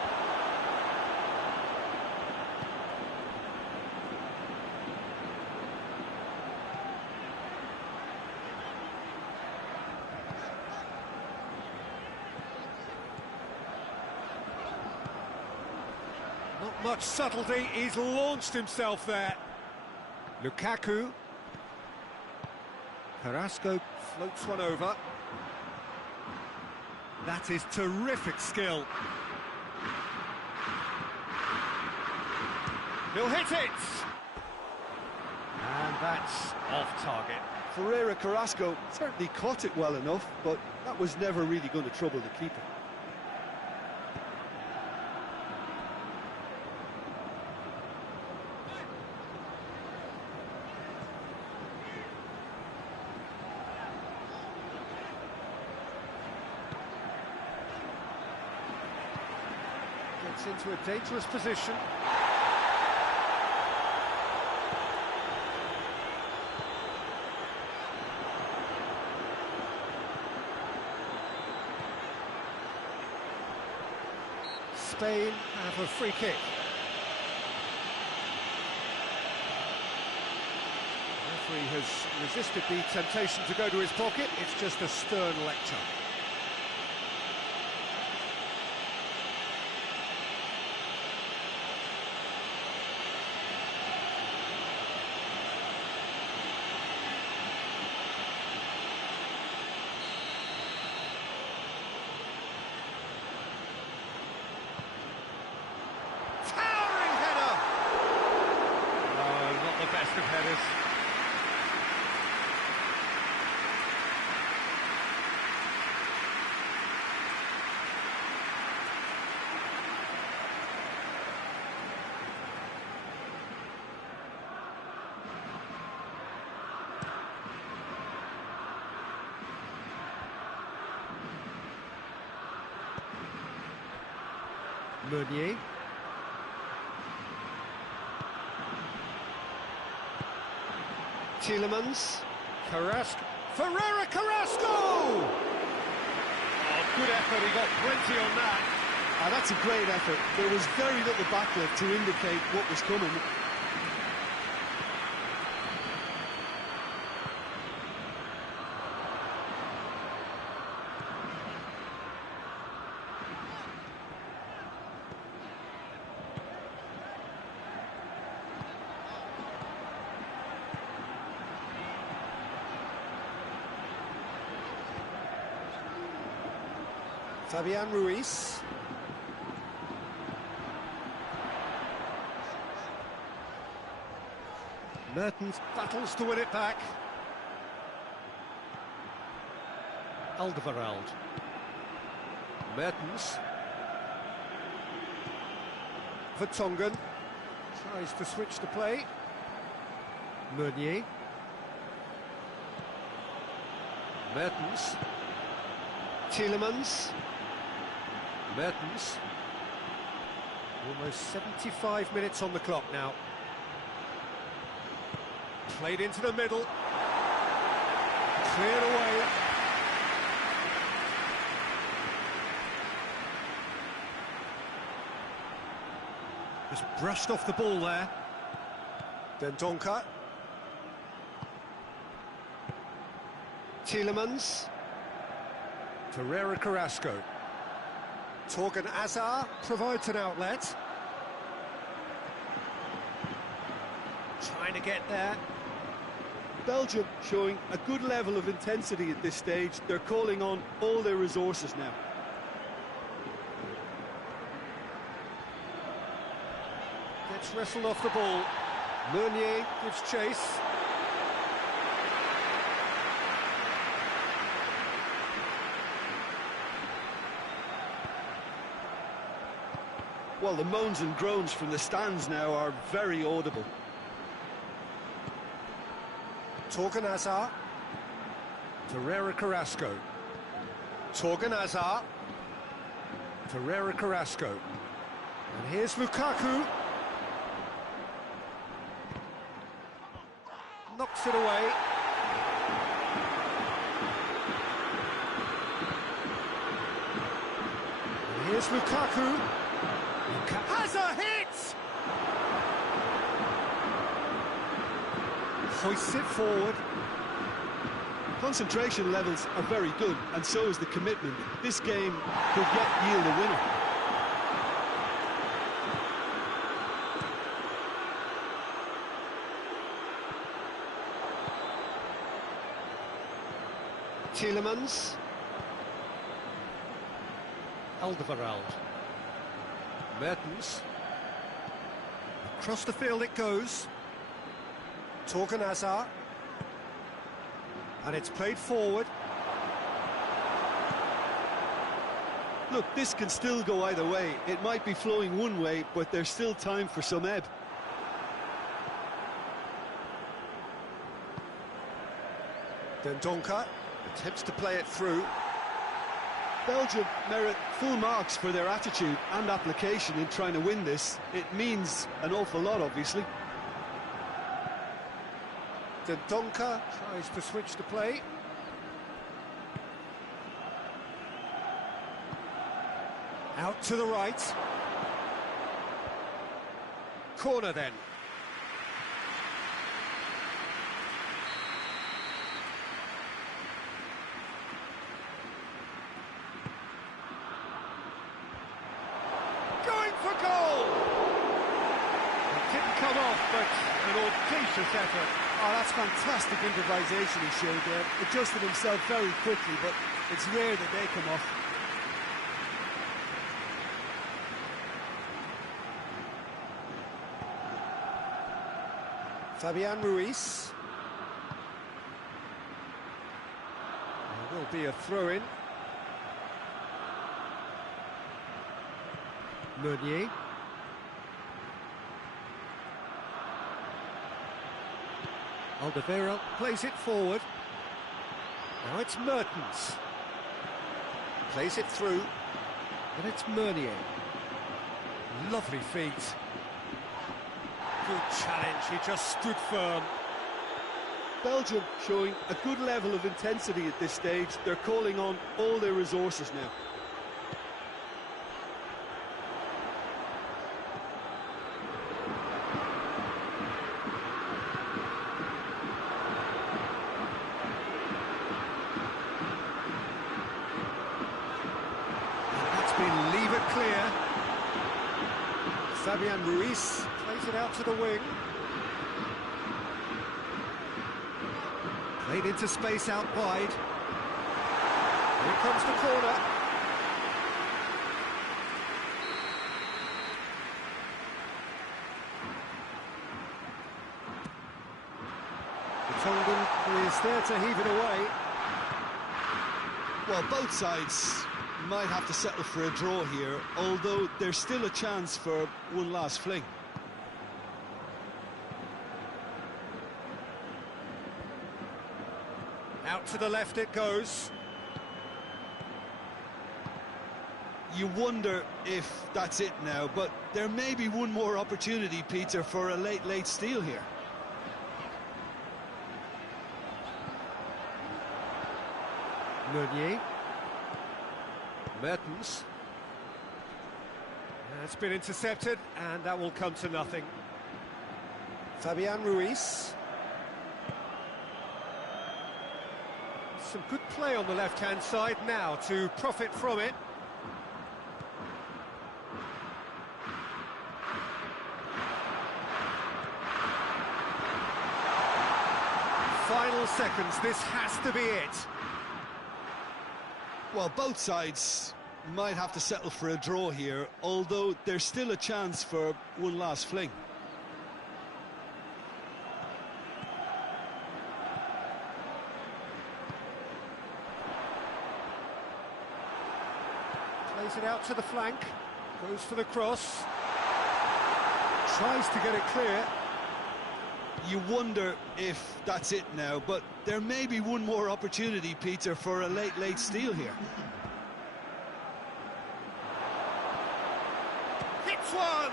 Not much subtlety, he's launched himself there. Lukaku. Carrasco floats one over. That is terrific skill. He'll hit it! And that's off target. Ferreira Carrasco certainly caught it well enough, but that was never really going to trouble the keeper. Gets into a dangerous position. Spain have a free kick. The referee has resisted the temptation to go to his pocket. It's just a stern lecture. of headers. Meunier. Tielemans. Carrasco. Ferreira Carrasco! Oh, good effort, he got plenty on that. That's a great effort. There was very little backlift to indicate what was coming. Fabian Ruiz. Mertens battles to win it back. Alderweireld. Mertens. Vertonghen. Tries to switch the play. Meunier. Mertens. Tielemans. Mertens. Almost 75 minutes on the clock now. Played into the middle. Cleared away. Just brushed off the ball there. Dendoncker. Tielemans. Ferreira Carrasco. Torgan Hazard provides an outlet. Trying to get there. Belgium showing a good level of intensity at this stage. They're calling on all their resources now. Gets wrestled off the ball. Meunier gives chase. Well, the moans and groans from the stands now are very audible. Torgan Hazard. Ferreira Carrasco. Torgan Hazard. Ferreira Carrasco. And here's Lukaku. Knocks it away. And here's Lukaku. Has a hit! Hoists it forward. Concentration levels are very good, and so is the commitment. This game could yet yield a winner. Tielemans. Alderweireld. Mertens. Across the field it goes. Torgan Hazard. And it's played forward. Look, this can still go either way. It might be flowing one way, but there's still time for some ebb. Dendoncker attempts to play it through. Belgium merit full marks for their attitude and application in trying to win this. It means an awful lot, obviously. Dendoncker tries to switch the play. Out to the right. Corner then. Going for goal! It didn't come off, but an audacious effort. Oh, that's fantastic improvisation he showed there. Adjusted himself very quickly, but it's rare that they come off. Fabian Ruiz. There will be a throw-in. Meunier. Alderweireld plays it forward. Now it's Mertens. Plays it through. And it's Meunier. Lovely feet. Good challenge, he just stood firm. Belgium showing a good level of intensity at this stage. They're calling on all their resources now. Leave it clear. Fabian Ruiz plays it out to the wing. Played into space out wide. Here comes the corner. Tongan is there to heave it away. Well, both sides might have to settle for a draw here, although there's still a chance for one last fling. Out to the left it goes. You wonder if that's it now, but there may be one more opportunity, Peter, for a late steal here. Meunier. Mertens. It's been intercepted, and that will come to nothing. Fabian Ruiz. Some good play on the left-hand side now to profit from it. Final seconds, this has to be it. Well, both sides might have to settle for a draw here, although there's still a chance for one last fling. Plays it out to the flank, goes for the cross, tries to get it clear. You wonder if that's it now, but there may be one more opportunity, Peter, for a late steal here. Hits one!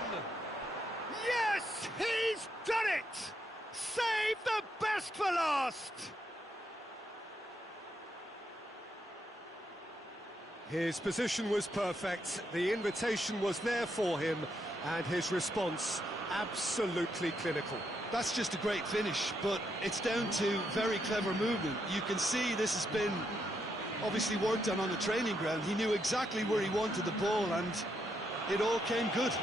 Yes, he's done it! Save the best for last! His position was perfect, the invitation was there for him, and his response absolutely clinical. That's just a great finish, but it's down to very clever movement. You can see this has been obviously worked on the training ground. He knew exactly where he wanted the ball, and it all came good.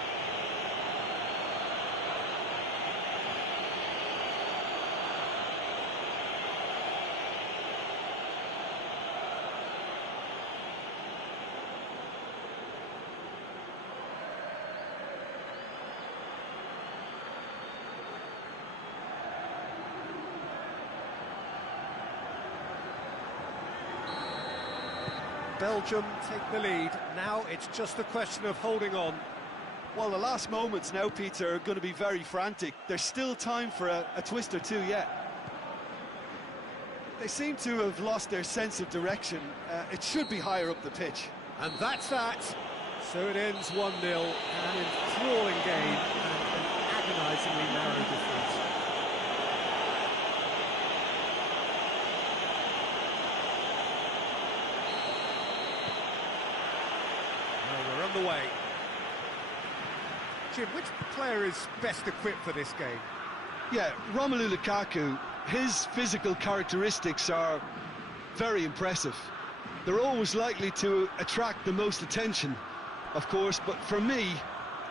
Belgium take the lead. Now it's just a question of holding on. Well, the last moments now, Peter, are going to be very frantic. There's still time for a twist or two yet. They seem to have lost their sense of direction. It should be higher up the pitch. And that's that. So it ends 1-0, an enthralling game and an agonisingly narrow difference. The way. Jim, which player is best equipped for this game? Yeah, Romelu Lukaku, his physical characteristics are very impressive. They're always likely to attract the most attention, of course, but for me,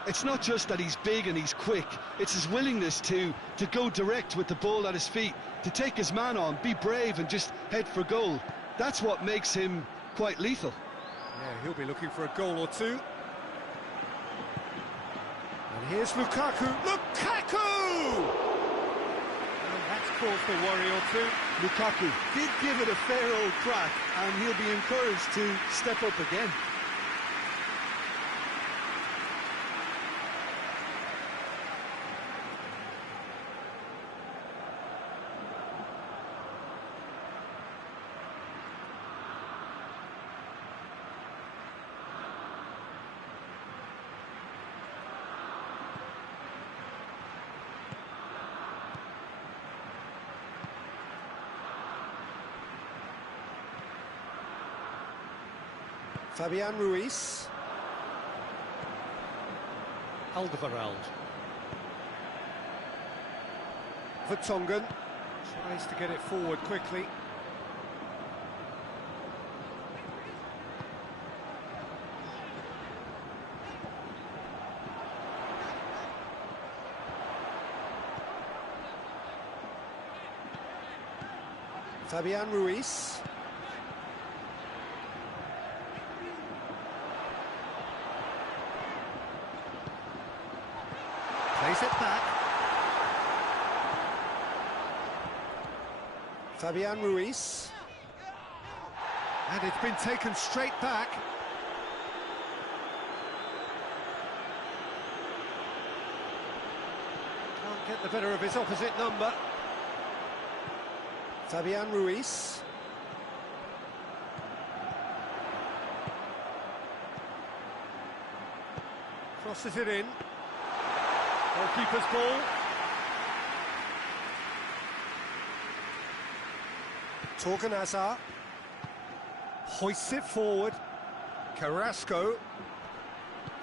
it's not just that he's big and he's quick, it's his willingness to go direct with the ball at his feet, to take his man on, be brave and just head for goal. That's what makes him quite lethal. Yeah, he'll be looking for a goal or two. And here's Lukaku. Lukaku! cause for worry or two. Lukaku did give it a fair old crack, and he'll be encouraged to step up again. Fabian Ruiz. Alderweireld. Vertonghen tries to get it forward quickly. Fabian Ruiz. Plays it back. Fabian Ruiz. And it's been taken straight back. Can't get the better of his opposite number. Fabian Ruiz. Crosses it in. Goalkeeper's ball. Torgan Hazard hoists it forward. Carrasco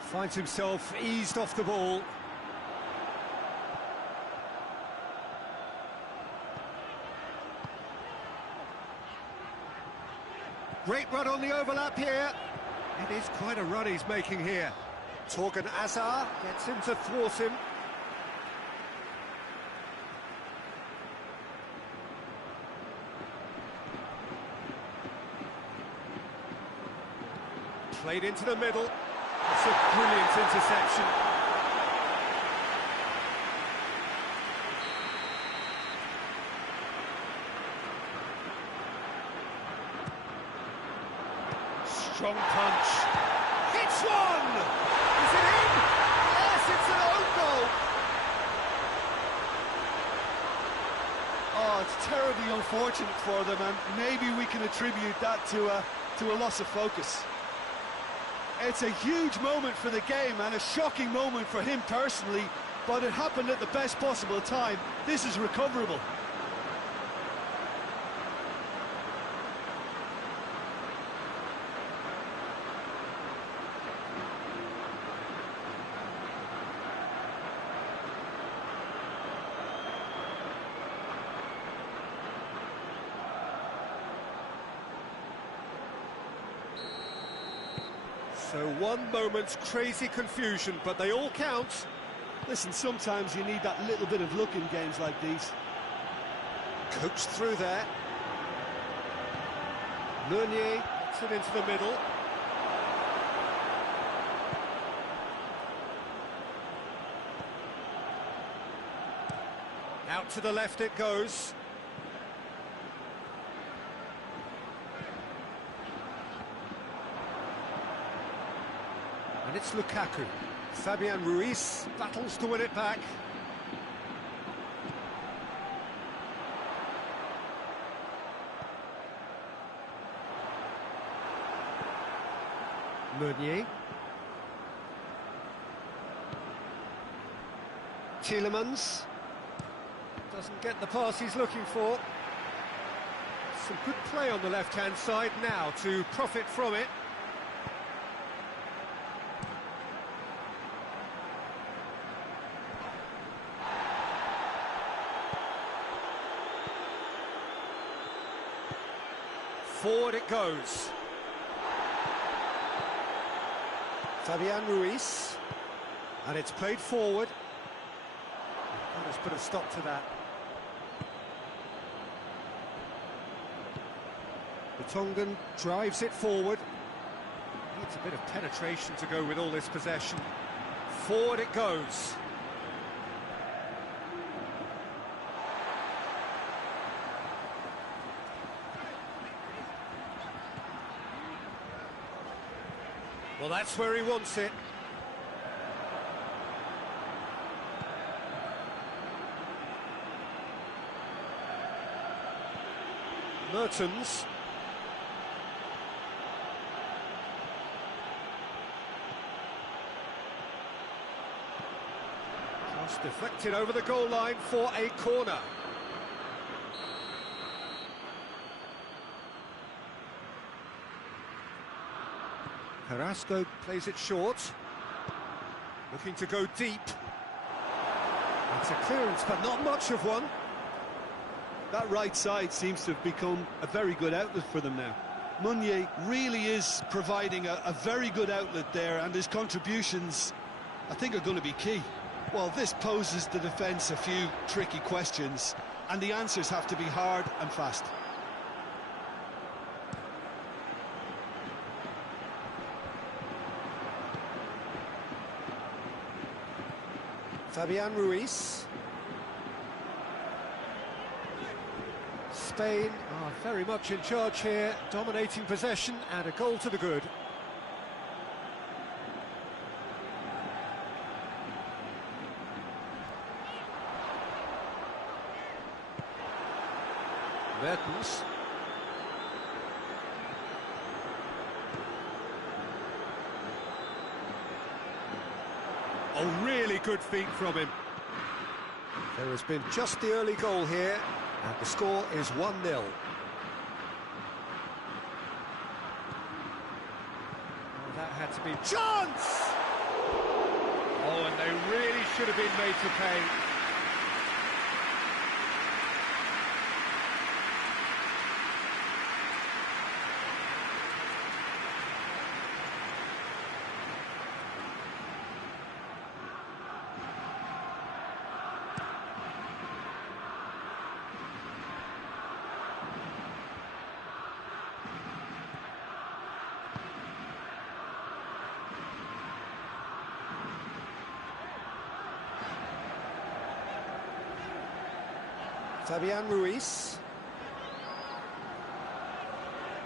finds himself eased off the ball. Great run on the overlap here. It is quite a run he's making here. Torgan Hazard gets him to thwart him. Played into the middle. It's a brilliant interception. Strong punch. Hits one! Is it in? Yes, it's an own goal. Oh, it's terribly unfortunate for them, and maybe we can attribute that to a loss of focus. It's a huge moment for the game and a shocking moment for him personally, but it happened at the best possible time. This is recoverable. So one moment's crazy confusion, but they all count. Listen, sometimes you need that little bit of luck in games like these. Coached through there. Meunier gets it into the middle. Out to the left it goes. And it's Lukaku. Fabian Ruiz battles to win it back. Meunier. Tielemans. Doesn't get the pass he's looking for. Some good play on the left-hand side now to profit from it. Forward it goes. Fabian Ruiz. And it's played forward. Oh, let's put a stop to that. Vertonghen drives it forward. Needs a bit of penetration to go with all this possession. Forward it goes. Well, that's where he wants it. Mertens. Cross deflected over the goal line for a corner. Carrasco plays it short. Looking to go deep. It's a clearance, but not much of one. That right side seems to have become a very good outlet for them now. Meunier really is providing a very good outlet there, and his contributions, I think, are going to be key. Well, this poses the defence a few tricky questions, and the answers have to be hard and fast. Fabian Ruiz. Spain are very much in charge here, dominating possession and a goal to the good. Mertens. Oh, really good feet from him. There has been just the early goal here, and the score is 1-0. Oh, that had to be... Chance! Oh, and they really should have been made to pay. Fabian Ruiz.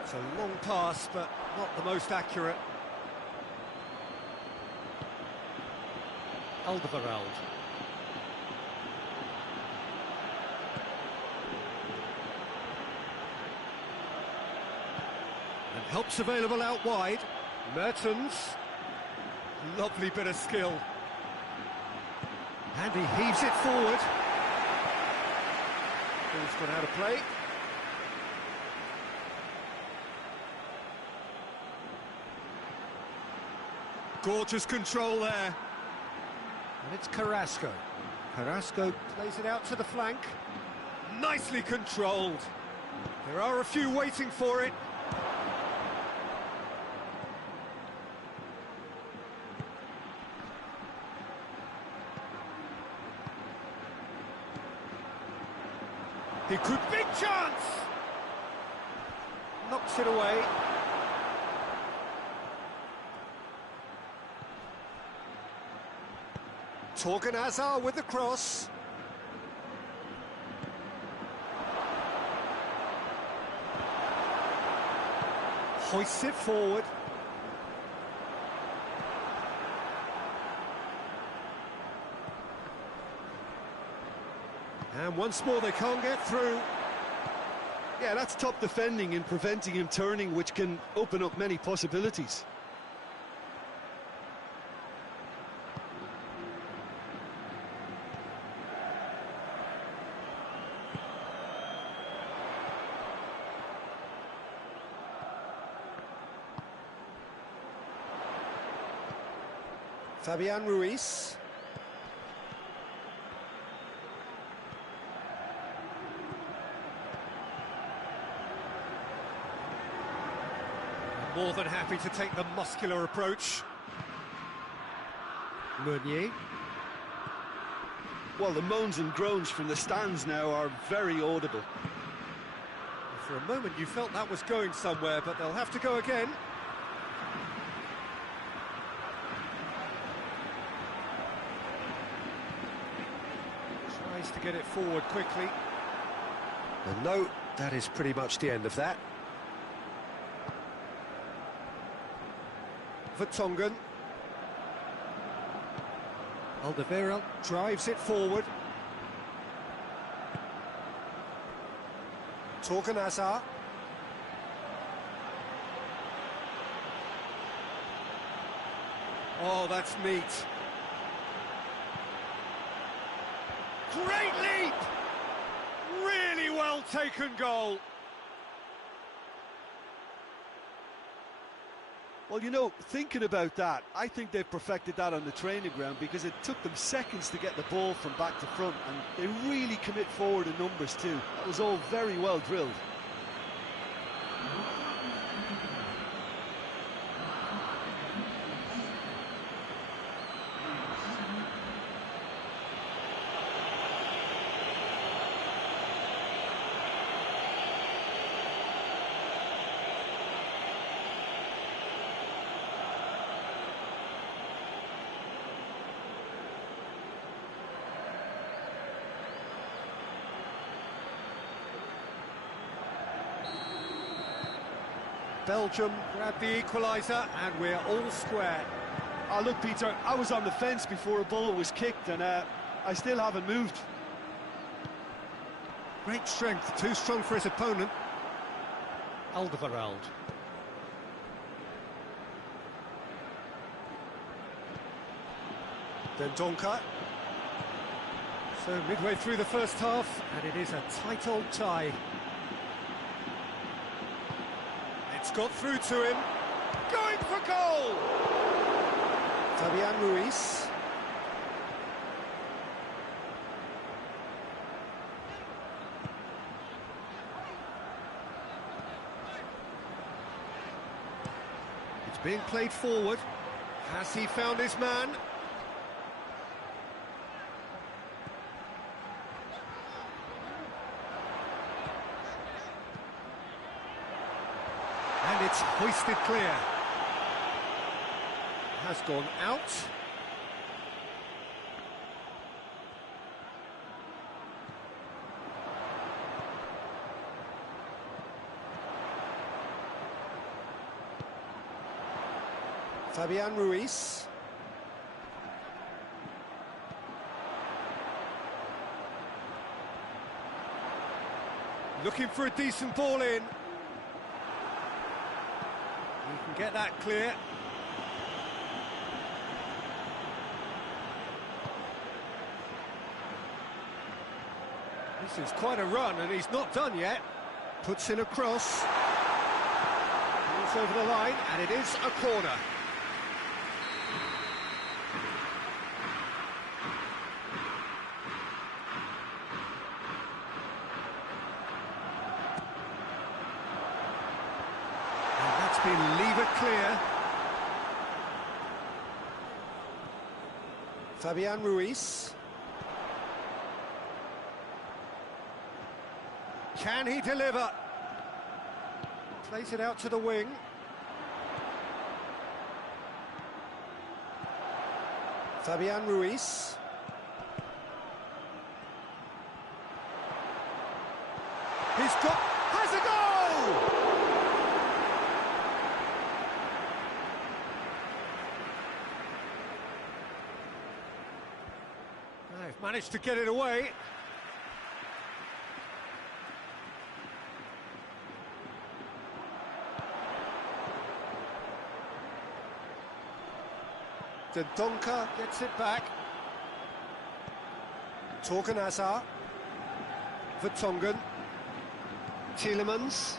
It's a long pass, but not the most accurate. Alderweireld. And help's available out wide. Mertens. Lovely bit of skill. And he heaves it forward. Ball's gone out of play. Gorgeous control there. And it's Carrasco. Carrasco plays it out to the flank. Nicely controlled. There are a few waiting for it. He could, big chance! Knocks it away. Torgan Hazard with the cross. Hoists it forward. And once more they can't get through. Yeah, that's top defending and preventing him turning, which can open up many possibilities. Fabian Ruiz. More than happy to take the muscular approach. Meunier. Well, the moans and groans from the stands now are very audible. For a moment you felt that was going somewhere, but they'll have to go again. Tries to get it forward quickly. And no, that is pretty much the end of that. Vertonghen. Alderweireld drives it forward. Torgan Hazard. Oh, that's neat. Great leap! Really well taken goal. Well, you know, thinking about that, I think they've perfected that on the training ground because it took them seconds to get the ball from back to front, and they really commit forward in numbers too. That was all very well drilled. Belgium grab the equaliser and we're all square. Oh, look, Peter, I was on the fence before a ball was kicked, and I still haven't moved. Great strength, too strong for his opponent. Alderweireld. Then Donker. So midway through the first half, and it is a tight old tie. It's got through to him. Going for goal! Fabian Ruiz. It's being played forward. Has he found his man? And it's hoisted clear. Has gone out. Fabian Ruiz. Looking for a decent ball in. You can get that clear. This is quite a run, and he's not done yet. Puts in a cross. Goes over the line, and it is a corner. And that's been levered clear. Fabian Ruiz. Can he deliver? Plays it out to the wing. Fabian Ruiz. Has a goal! They've managed to get it away. Donker gets it back. Torgan Hazard. Vertonghen. Tielemans.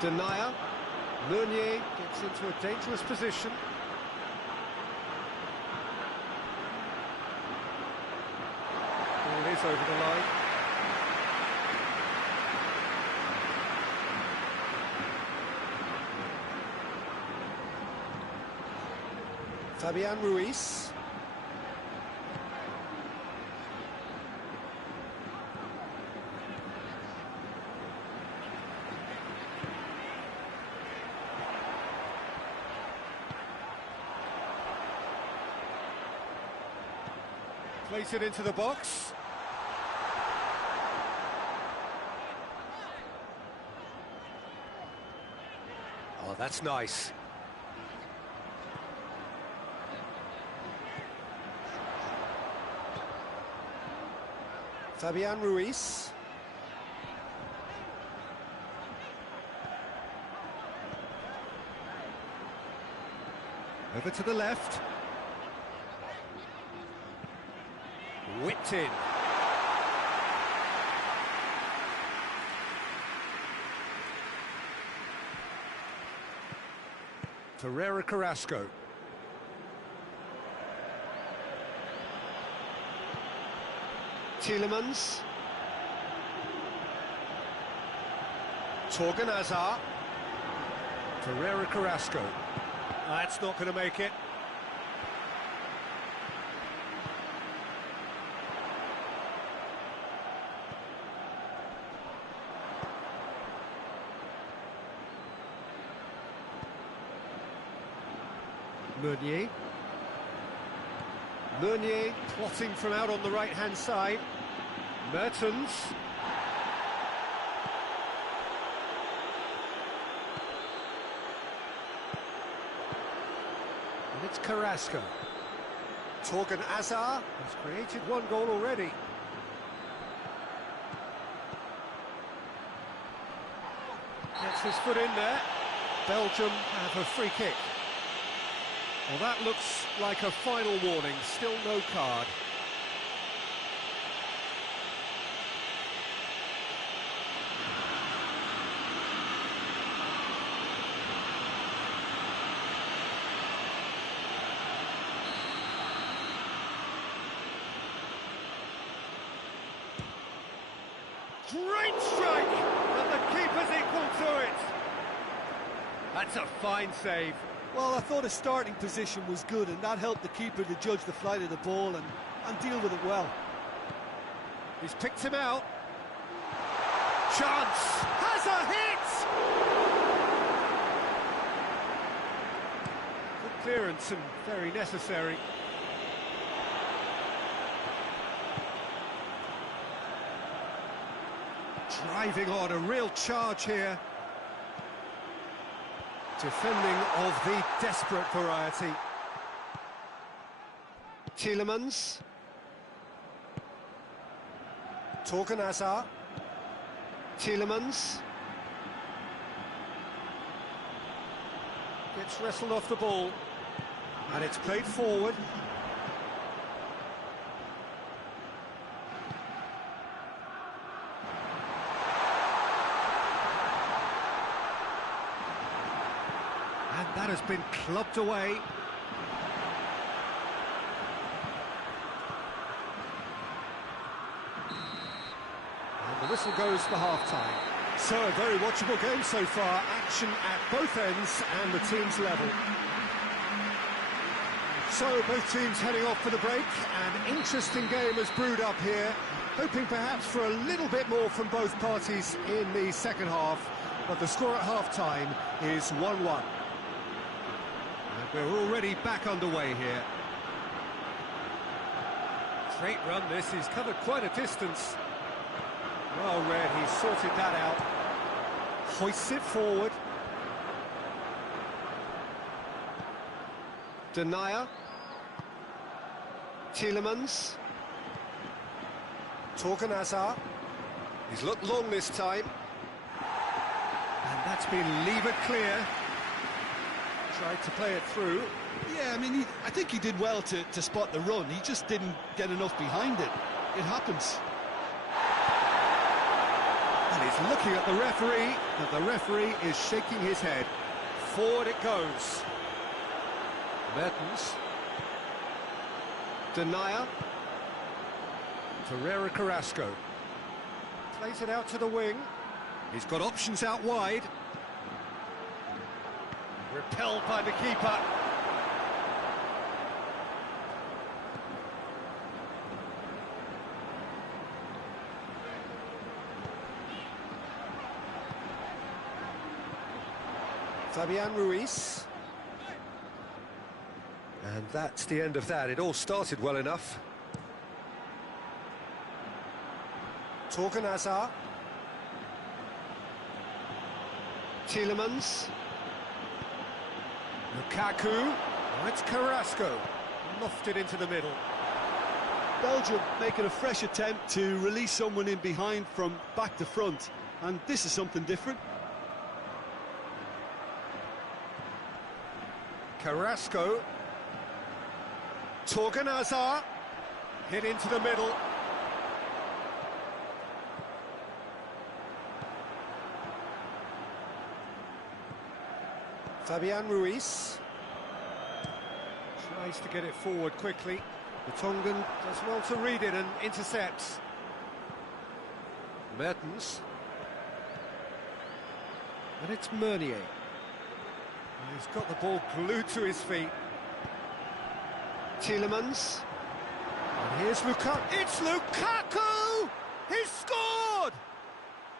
Denier. Meunier gets into a dangerous position. And it is over the line. Fabian Ruiz. Place it into the box. Oh, that's nice. Fabian Ruiz. Over to the left. Whipped in. Ferreira Carrasco. Tielemans. Torgan Hazard. Ferreira Carrasco. That's not going to make it. Meunier. Meunier plotting from out on the right-hand side. Mertens. And it's Carrasco. Torgan Hazard has created one goal already. Gets his foot in there. Belgium have a free kick. Well, that looks like a final warning, still no card. Great strike, and the keeper's equal to it. That's a fine save. Well, I thought his starting position was good, and that helped the keeper to judge the flight of the ball and deal with it well. He's picked him out. Chance! Has a hit! Good clearance and very necessary. Driving on, a real charge here. Defending of the desperate variety. Tielemans. Torgan Hazard. Tielemans. Gets wrestled off the ball. And it's played forward. And that has been clubbed away. And the whistle goes for half-time. So a very watchable game so far. Action at both ends and the teams level. So both teams heading off for the break. An interesting game has brewed up here. Hoping perhaps for a little bit more from both parties in the second half. But the score at half-time is 1-1. We're already back underway here. Great run this, he's covered quite a distance. Well read, he's sorted that out. Hoists it forward. Denier. Tielemans. Torgan Hazard. He's looked long this time. And that's been levered clear. Tried to play it through. Yeah, I mean, I think he did well to spot the run. He just didn't get enough behind it. It happens. And he's looking at the referee, and the referee is shaking his head. Forward it goes. Mertens. Denier. Ferreira Carrasco. Plays it out to the wing. He's got options out wide. Repelled by the keeper. Fabian Ruiz. And that's the end of that. It all started well enough. Torgan Hazard. Tielemans. Lukaku. Oh, it's Carrasco. Lofted into the middle. Belgium making a fresh attempt to release someone in behind from back to front, and this is something different. Carrasco. Torgan Hazard. Hit into the middle. Fabian Ruiz. Tries to get it forward quickly. The Tongan does well to read it and intercepts. Mertens. And it's Meunier. And he's got the ball glued to his feet. Tielemans. And here's Lukaku. It's Lukaku! He's scored!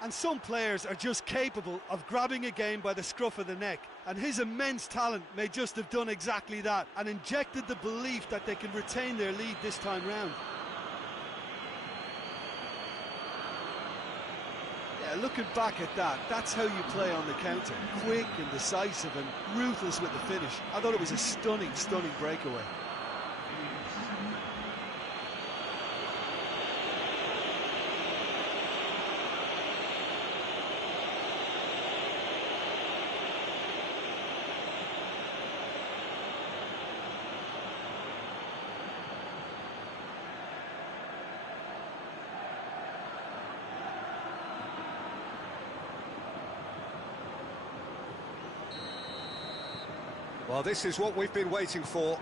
And some players are just capable of grabbing a game by the scruff of the neck, and his immense talent may just have done exactly that and injected the belief that they can retain their lead this time round. Yeah, looking back at that, that's how you play on the counter. Quick and decisive and ruthless with the finish. I thought it was a stunning, stunning breakaway. Well, this is what we've been waiting for.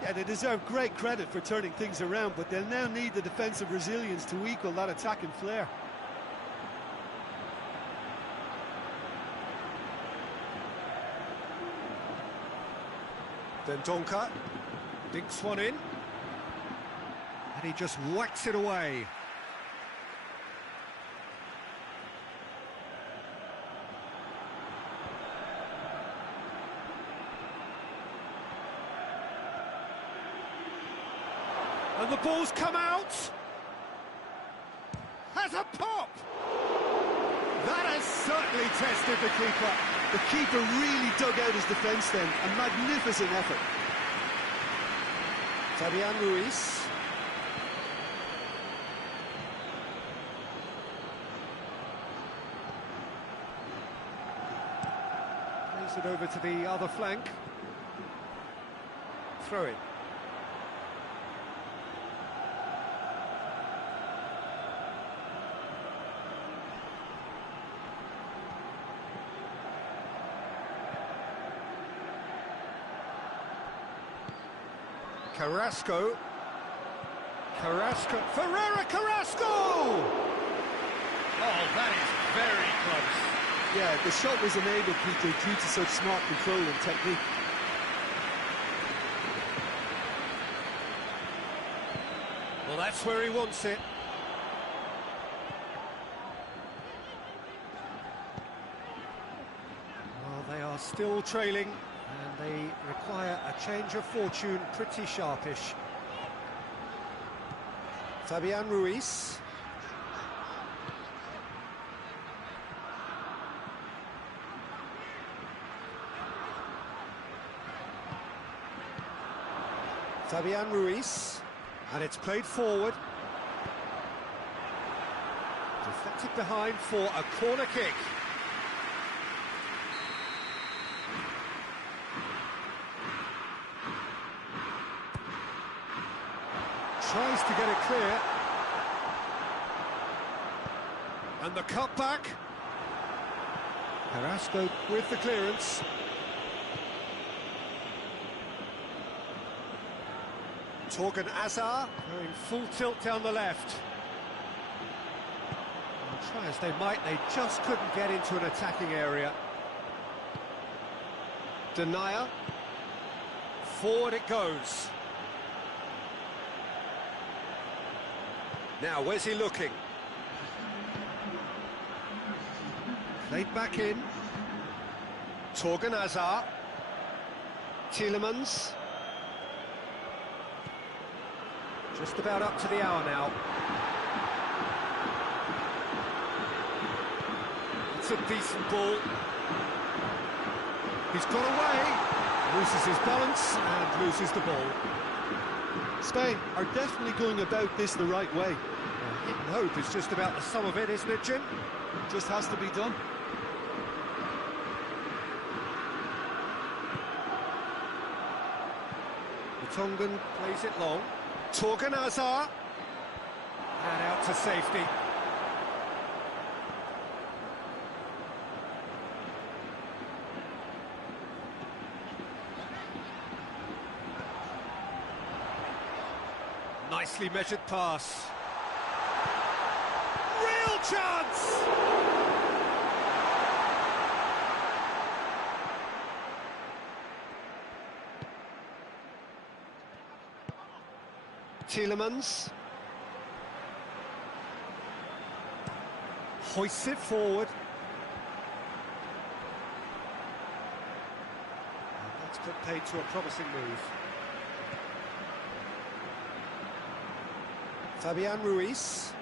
Yeah, they deserve great credit for turning things around, but they'll now need the defensive resilience to equal that attacking flair. Then Donker dinks one in. And he just whacks it away. And the ball's come out. Has a pop. That has certainly tested the keeper. The keeper really dug out his defence then. A magnificent effort. Fabian Ruiz. Plays it over to the other flank. Throw it. Carrasco. Ferreira Carrasco! Oh, that is very close. Yeah, the shot was enabled, Peter, due to such smart control and technique. Well, that's where he wants it. Well, they are still trailing. And they require a change of fortune, pretty sharpish. Fabian Ruiz. Fabian Ruiz. And it's played forward. Deflected behind for a corner kick. Tries to get it clear. And the cutback. Carrasco with the clearance. Torgan Hazard going full tilt down the left. And try as they might, they just couldn't get into an attacking area. Denier. Forward it goes. Now, where's he looking? Played back in. Torgan Hazard. Tielemans. Just about up to the hour now. It's a decent ball. He's got away. Loses his balance and loses the ball. Spain are definitely going about this the right way. Hit and hope is just about the sum of it, isn't it, Jim? Just has to be done. The Tongan plays it long. Torgan Hazard. And out to safety. Nicely measured pass. Real chance! Tielemans. Hoists it forward. And that's put paid to a promising move. Fabian Ruiz.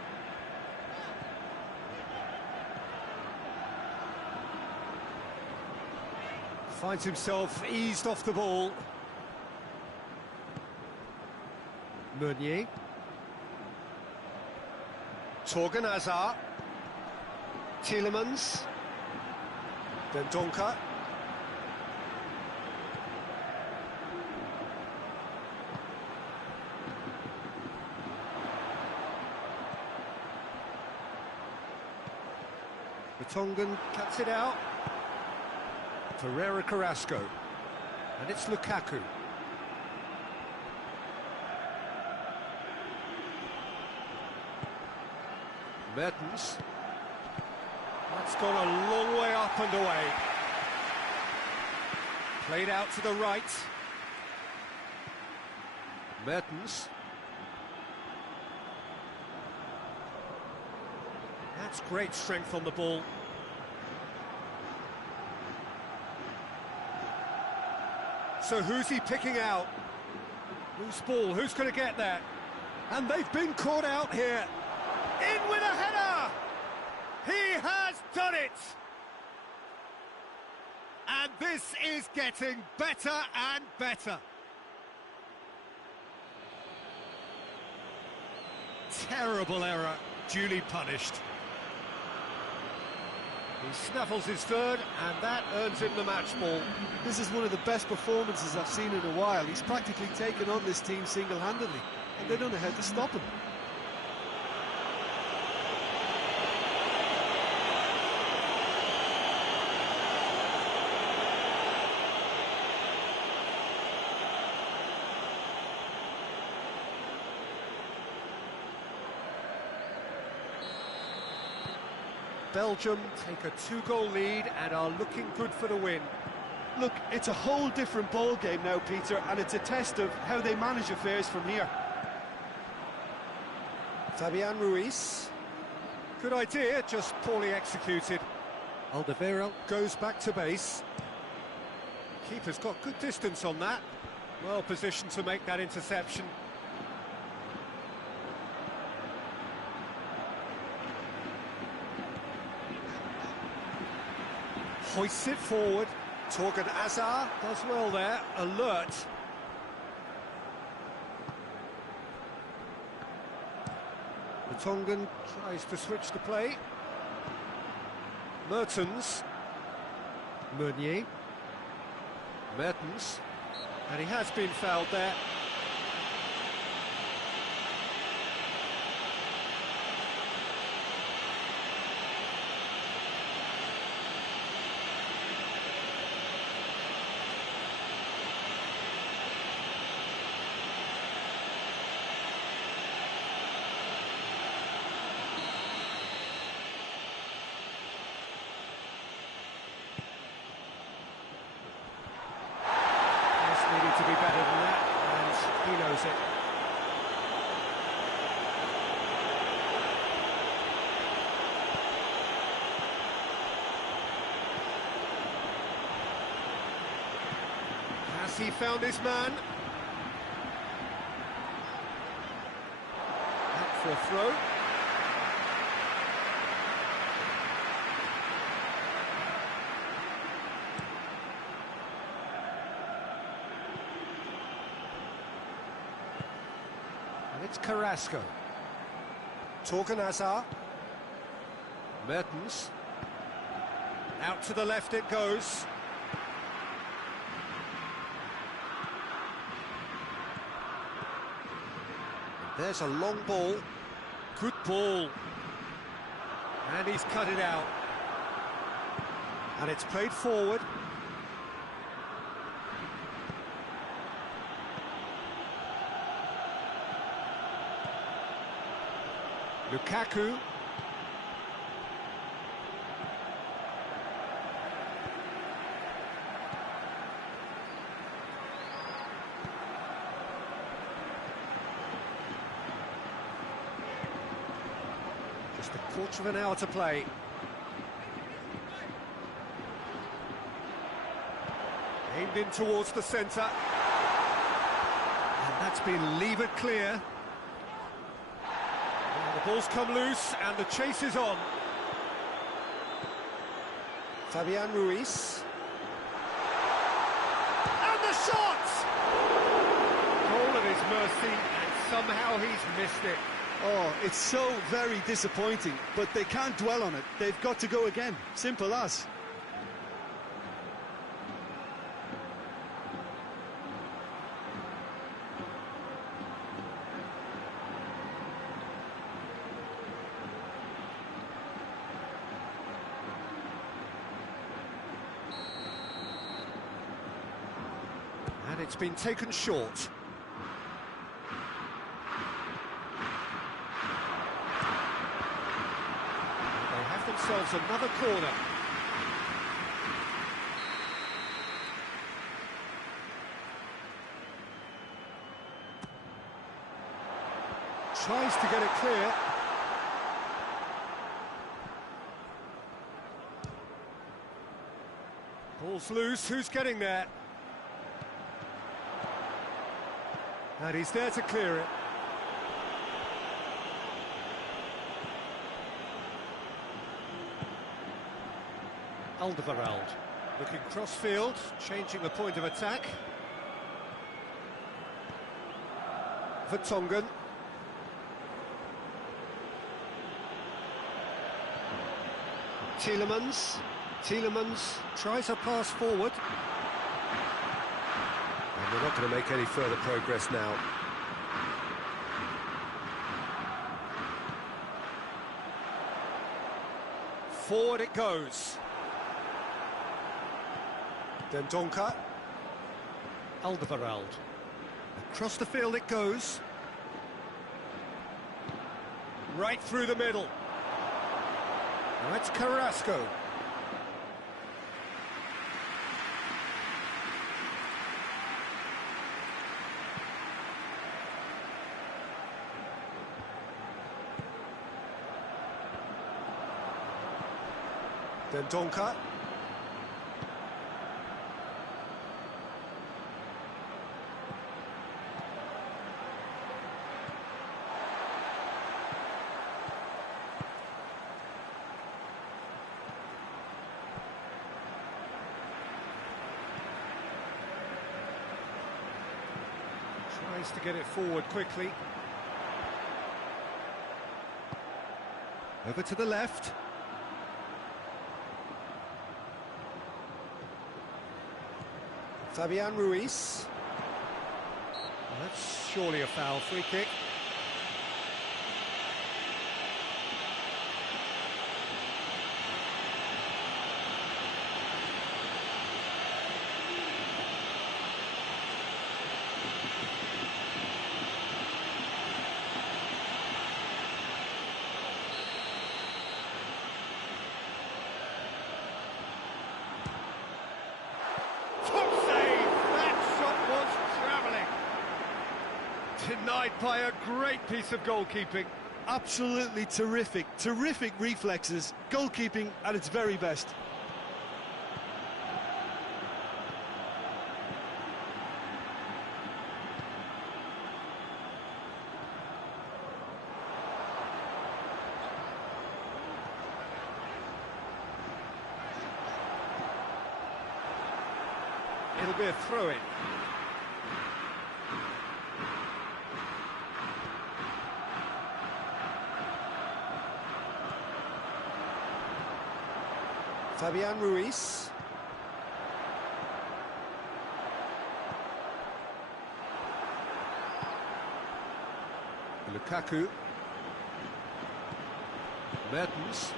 Finds himself eased off the ball. Meunier. Torgan Hazard. Tielemans. Dendoncker. The Tongan cuts it out. Ferreira Carrasco. And it's Lukaku. Mertens. That's gone a long way up and away. Played out to the right. Mertens. That's great strength on the ball. So who's he picking out? Loose ball, who's going to get that? And they've been caught out here. In with a header! He has done it! And this is getting better and better. Terrible error, duly punished. He snaffles his third, and that earns him the match ball. This is one of the best performances I've seen in a while. He's practically taken on this team single-handedly, and they don't know how to stop him. Belgium take a 2-goal lead and are looking good for the win. Look, it's a whole different ball game now, Peter, and it's a test of how they manage affairs from here. Fabian Ruiz. Good idea, just poorly executed. Alderweireld goes back to base. Keeper's got good distance on that. Well positioned to make that interception. Hoists it forward. Torgan Hazard does well there, alert. The Tongan tries to switch the play. Mertens. Meunier. Mertens. And he has been fouled there. To be better than that, and he knows it. Has he found his man? Out for a throw. It's Carrasco. Torgan Hazard. Mertens. Out to the left it goes. There's a long ball. Good ball. And he's cut it out. And it's played forward. Lukaku. Just a quarter of an hour to play. Aimed in towards the centre. And that's been levered clear. The ball's come loose and the chase is on. Fabian Ruiz. And the shot! Goal at his mercy and somehow he's missed it. Oh, it's so very disappointing, but they can't dwell on it. They've got to go again. Simple as. And it's been taken short. They have themselves another corner. Tries to get it clear. Ball's loose, who's getting there? And he's there to clear it. Alderweireld looking cross-field, changing the point of attack. Vertonghen. Tielemans. Tielemans tries a pass forward. And they're not going to make any further progress now. Forward it goes. Dendoncker. Alderweireld. Across the field it goes. Right through the middle. That's Carrasco. Dendoncker. Tries to get it forward quickly. Over to the left. Fabian Ruiz. That's surely a foul, free kick. Denied by a great piece of goalkeeping. Absolutely terrific, terrific reflexes. Goalkeeping at its very best. It'll be a throw-in. Fabian Ruiz. Lukaku. Mertens.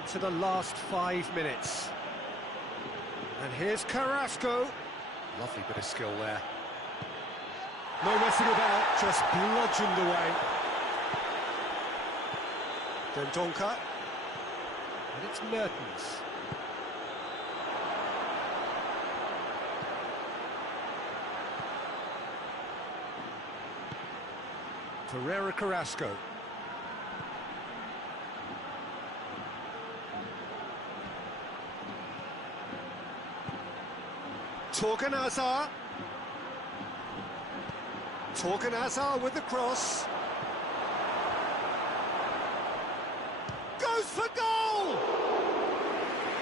Into the last 5 minutes. And here's Carrasco. Lovely bit of skill there. No messing about, just bludgeoned away. Dendonka. And it's Mertens. Ferreira Carrasco. Torgan Hazard. Torgan Hazard with the cross. Goes for goal!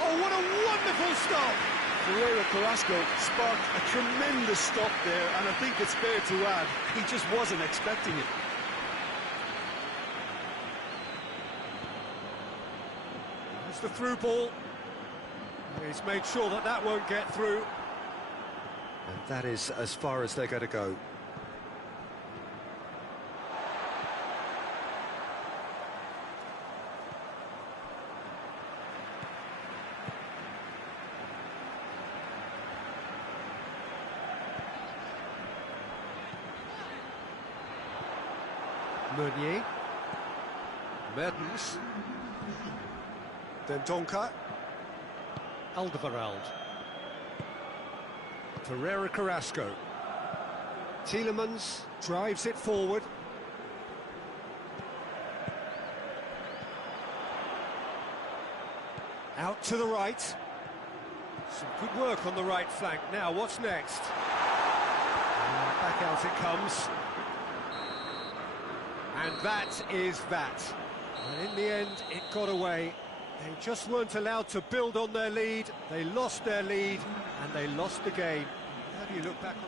Oh, what a wonderful stop! Ferreira Carrasco sparked a tremendous stop there, and I think it's fair to add, he just wasn't expecting it. It's the through ball. He's made sure that that won't get through. And that is as far as they're going to go. Meunier. Mertens. Dendonka. Alderweireld. Ferreira Carrasco. Tielemans drives it forward. Out to the right. Some good work on the right flank. Now, what's next? And back out it comes. And that is that. And in the end, it got away. They just weren't allowed to build on their lead. They lost their lead, and they lost the game. How do you look back on...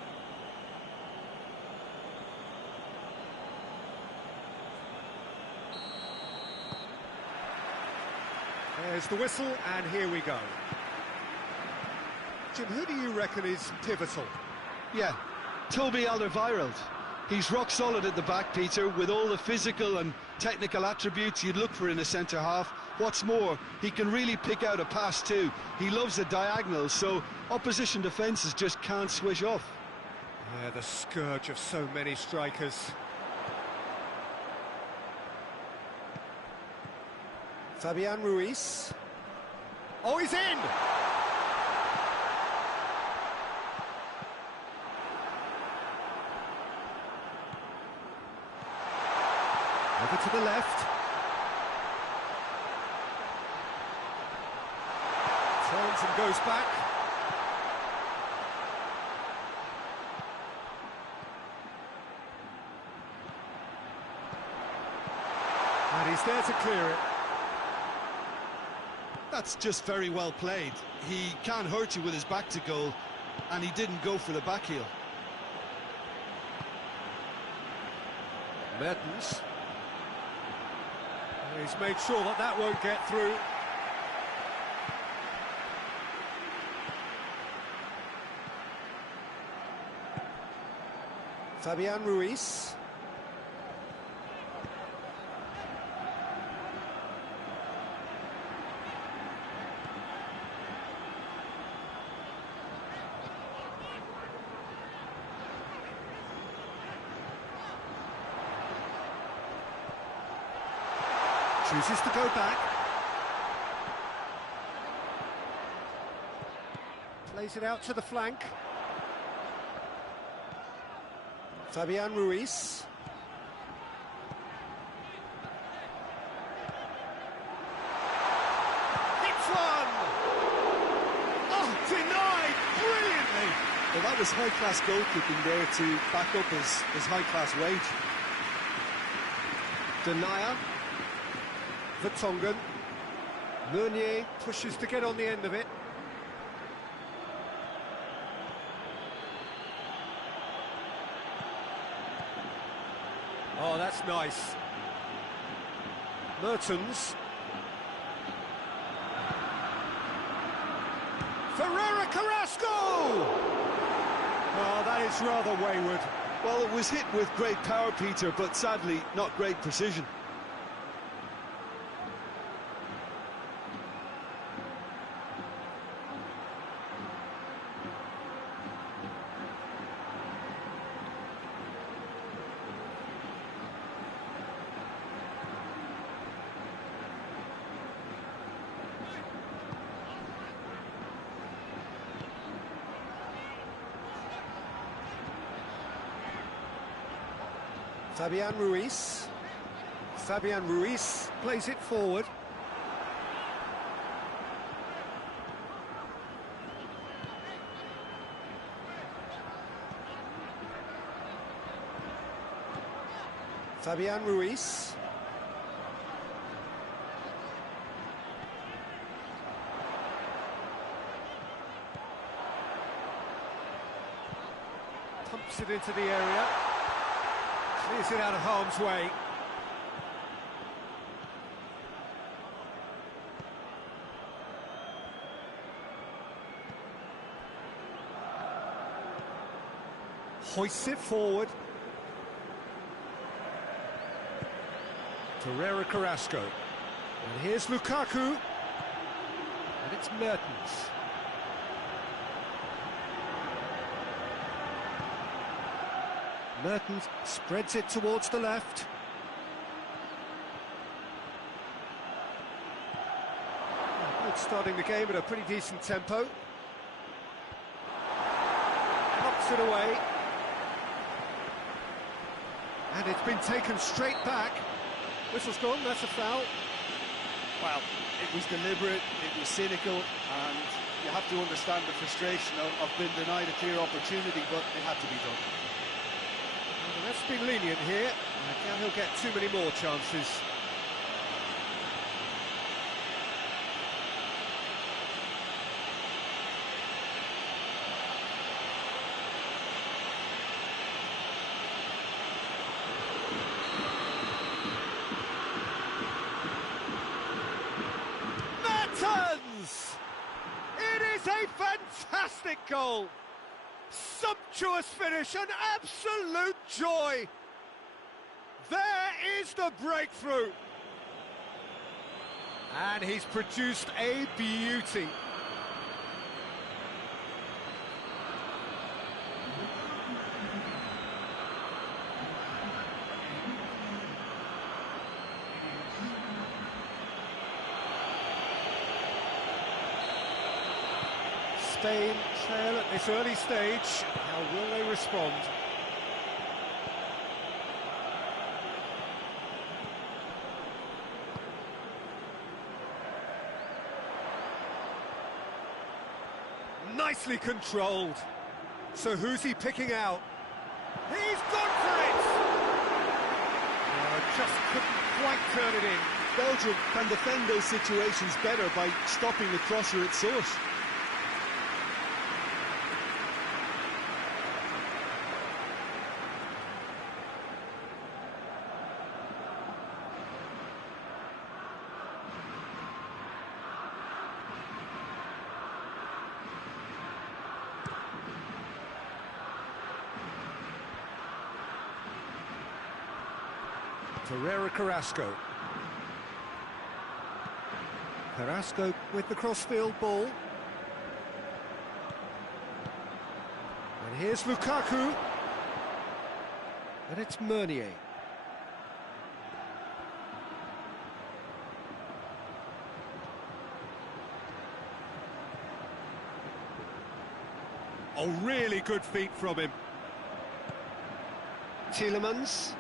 There's the whistle, and here we go. Jim, who do you reckon is pivotal? Yeah, Toby Alderweireld. He's rock solid at the back, Peter, with all the physical and technical attributes you'd look for in a centre-half. What's more, he can really pick out a pass too. He loves a diagonal, so opposition defences just can't switch off. Yeah, the scourge of so many strikers. Fabian Ruiz. Oh, he's in! Over to the left. Turns and goes back. And he's there to clear it. That's just very well played. He can't hurt you with his back to goal, and he didn't go for the back heel. Mertens. He's made sure that that won't get through. Fabian Ruiz. Chooses to go back. Plays it out to the flank. Fabian Ruiz. Hits one! Oh, denied brilliantly! Well, that was high-class goalkeeping there to back up his high-class wage. Denier. Vertonghen. Meunier pushes to get on the end of it. Oh, that's nice. Mertens. Ferreira Carrasco! Oh, that is rather wayward. Well, it was hit with great power, Peter, but sadly not great precision. Fabian Ruiz plays it forward. Fabian Ruiz. Pumps it into the area. Clears it out of harm's way. Hoists it forward. Ferreira Carrasco. And here's Lukaku. And it's Mertens. Mertens spreads it towards the left. Good starting the game at a pretty decent tempo. Knocks it away. And it's been taken straight back. Whistle's gone, that's a foul. Well, it was deliberate, it was cynical, and you have to understand the frustration of being denied a clear opportunity, but it had to be done. Well, that's been lenient here. I doubt he'll get too many more chances. It is a fantastic goal! Sumptuous finish, an absolute joy! There is the breakthrough! And he's produced a beauty. Spain trail at this early stage. How will they respond? Nicely controlled. So who's he picking out? He's gone for it! Just couldn't quite turn it in. Belgium can defend those situations better by stopping the crosser at source. Ferreira Carrasco. Carrasco with the crossfield ball. And here's Lukaku. And it's Meunier. Oh, really good feet from him. Tielemans.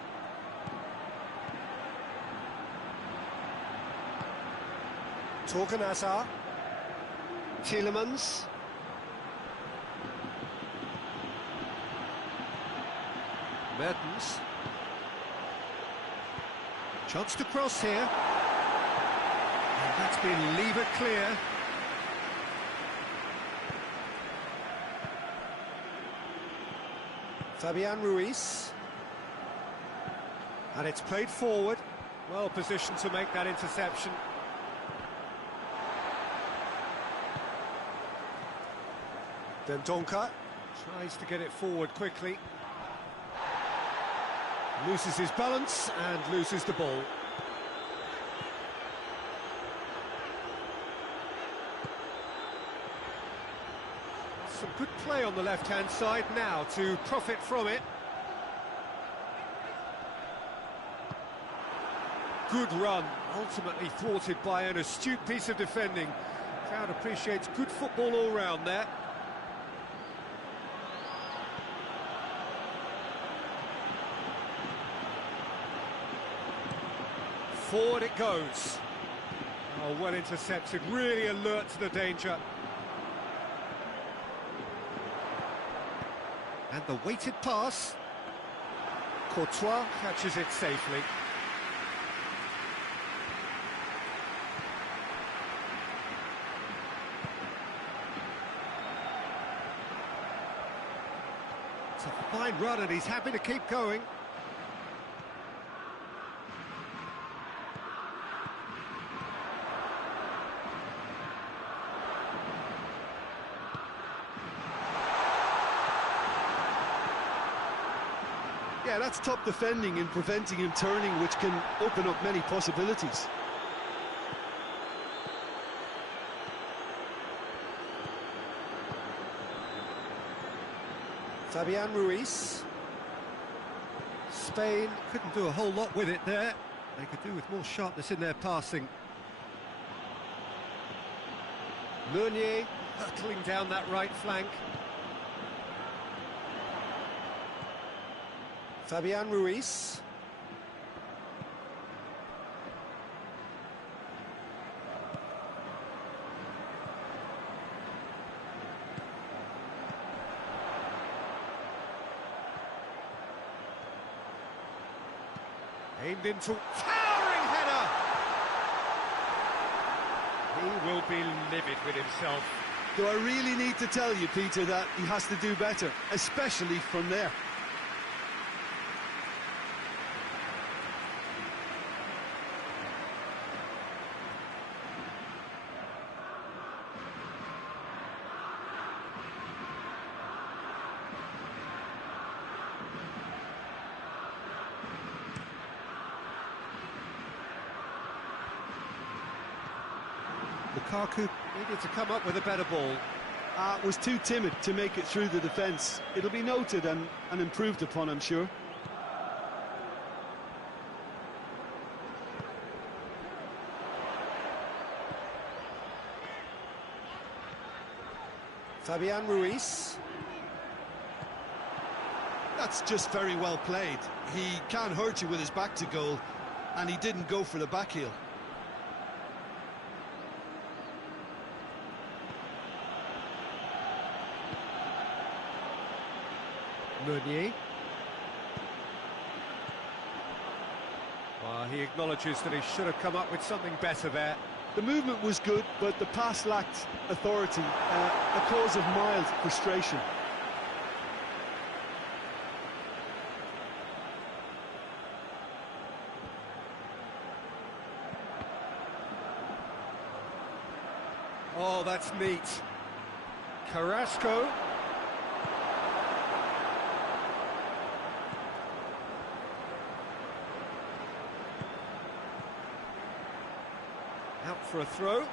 Torgan Hazard. Tielemans. Mertens. Chance to cross here. And that's been levered clear. Fabian Ruiz. And it's played forward. Well positioned to make that interception. Dendoncker tries to get it forward quickly. Loses his balance and loses the ball. Some good play on the left-hand side now to profit from it. Good run, ultimately thwarted by an astute piece of defending. Crowd appreciates good football all round there. Forward it goes. Oh, well intercepted, really alert to the danger. And the weighted pass. Courtois catches it safely. It's a fine run and he's happy to keep going. Yeah, that's top defending and preventing him turning, which can open up many possibilities. Fabian Ruiz. Spain couldn't do a whole lot with it there. They could do with more sharpness in their passing. Meunier hurtling down that right flank. Fabian Ruiz. Aimed into towering header. He will be livid with himself. Do I really need to tell you, Peter, that he has to do better, especially from there? Lukaku needed to come up with a better ball. Was too timid to make it through the defence. It'll be noted and improved upon, I'm sure. Fabian Ruiz. That's just very well played. He can't hurt you with his back to goal, and he didn't go for the back heel. Meunier. Well, he acknowledges that he should have come up with something better there. The movement was good, but the pass lacked authority, a cause of mild frustration. Oh, that's neat. Carrasco. Out for a throw.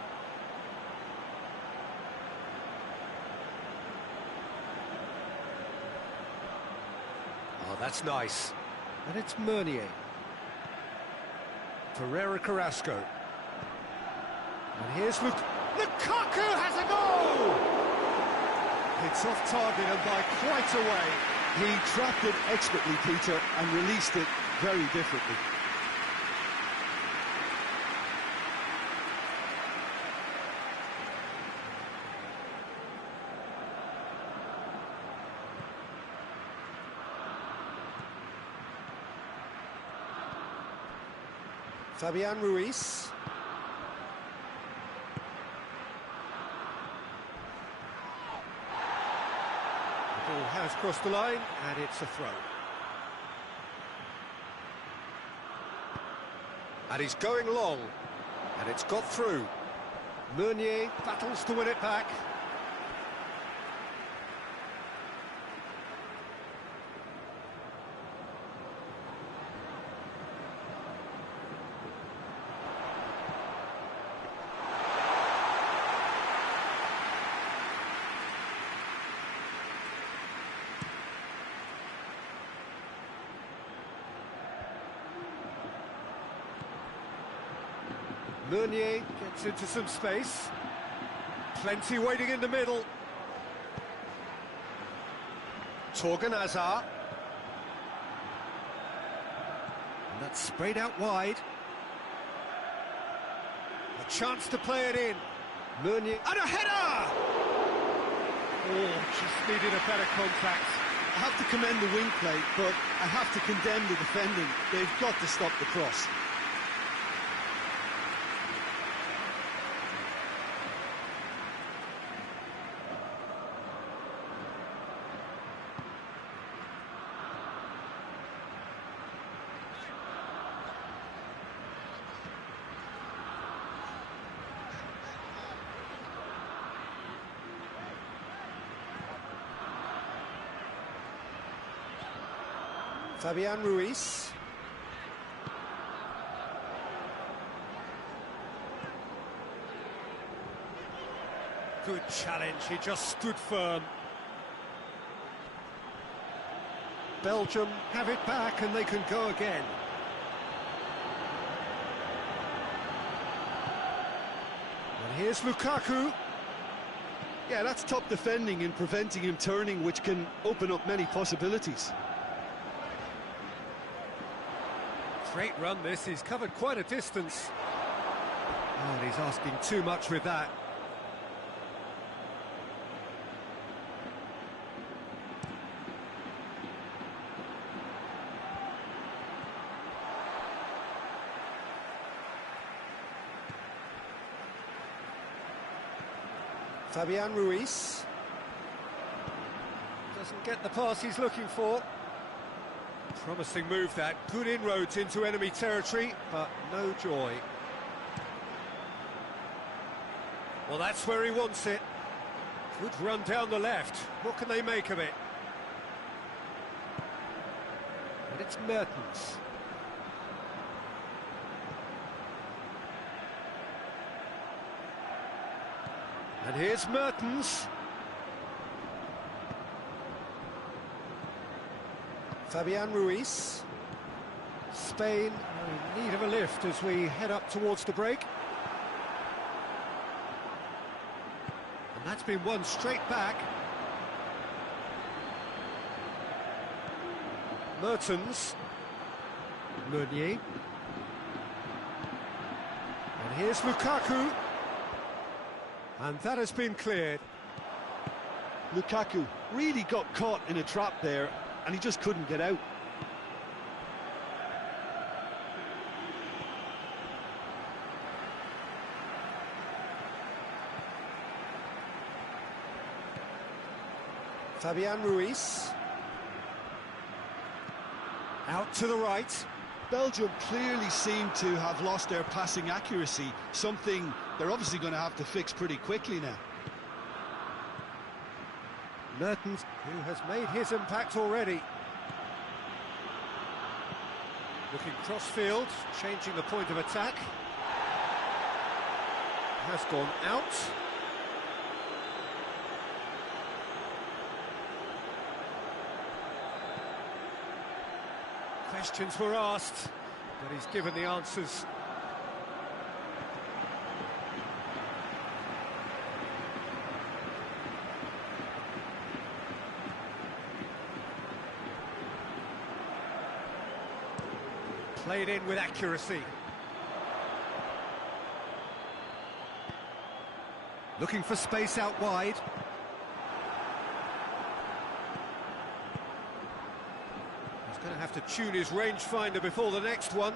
Oh, that's nice. And it's Meunier. Ferreira Carrasco. And here's Lukaku has a goal! It's off target and by quite a way. He trapped it expertly, Peter, and released it very differently. Fabian Ruiz. The ball has crossed the line, and it's a throw. And he's going long. And it's got through. Meunier battles to win it back. Meunier gets into some space. Plenty waiting in the middle. Torgan Hazard. And that's sprayed out wide. A chance to play it in. Meunier. And a header! Oh, just needed a better contact. I have to commend the wing play, but I have to condemn the defending. They've got to stop the cross. Fabian Ruiz. Good challenge, he just stood firm. Belgium have it back and they can go again. And here's Lukaku. Yeah, that's top defending and preventing him turning, which can open up many possibilities. Great run this, he's covered quite a distance. Oh, and he's asking too much with that. Fabian Ruiz. Doesn't get the pass he's looking for. Promising move that, good inroads into enemy territory, but no joy. Well, that's where he wants it. Good run down the left. What can they make of it? And it's Mertens. And here's Mertens. Fabian Ruiz. Spain are in need of a lift as we head up towards the break. And that's been won straight back. Mertens. Meunier. And here's Lukaku. And that has been cleared. Lukaku really got caught in a trap there, and he just couldn't get out. Fabian Ruiz. Out to the right. Belgium clearly seem to have lost their passing accuracy, something they're obviously going to have to fix pretty quickly now. Mertens, who has made his impact already. Looking cross-field, changing the point of attack. Has gone out. Questions were asked, but he's given the answers. Played in with accuracy. Looking for space out wide. He's going to have to tune his rangefinder before the next one.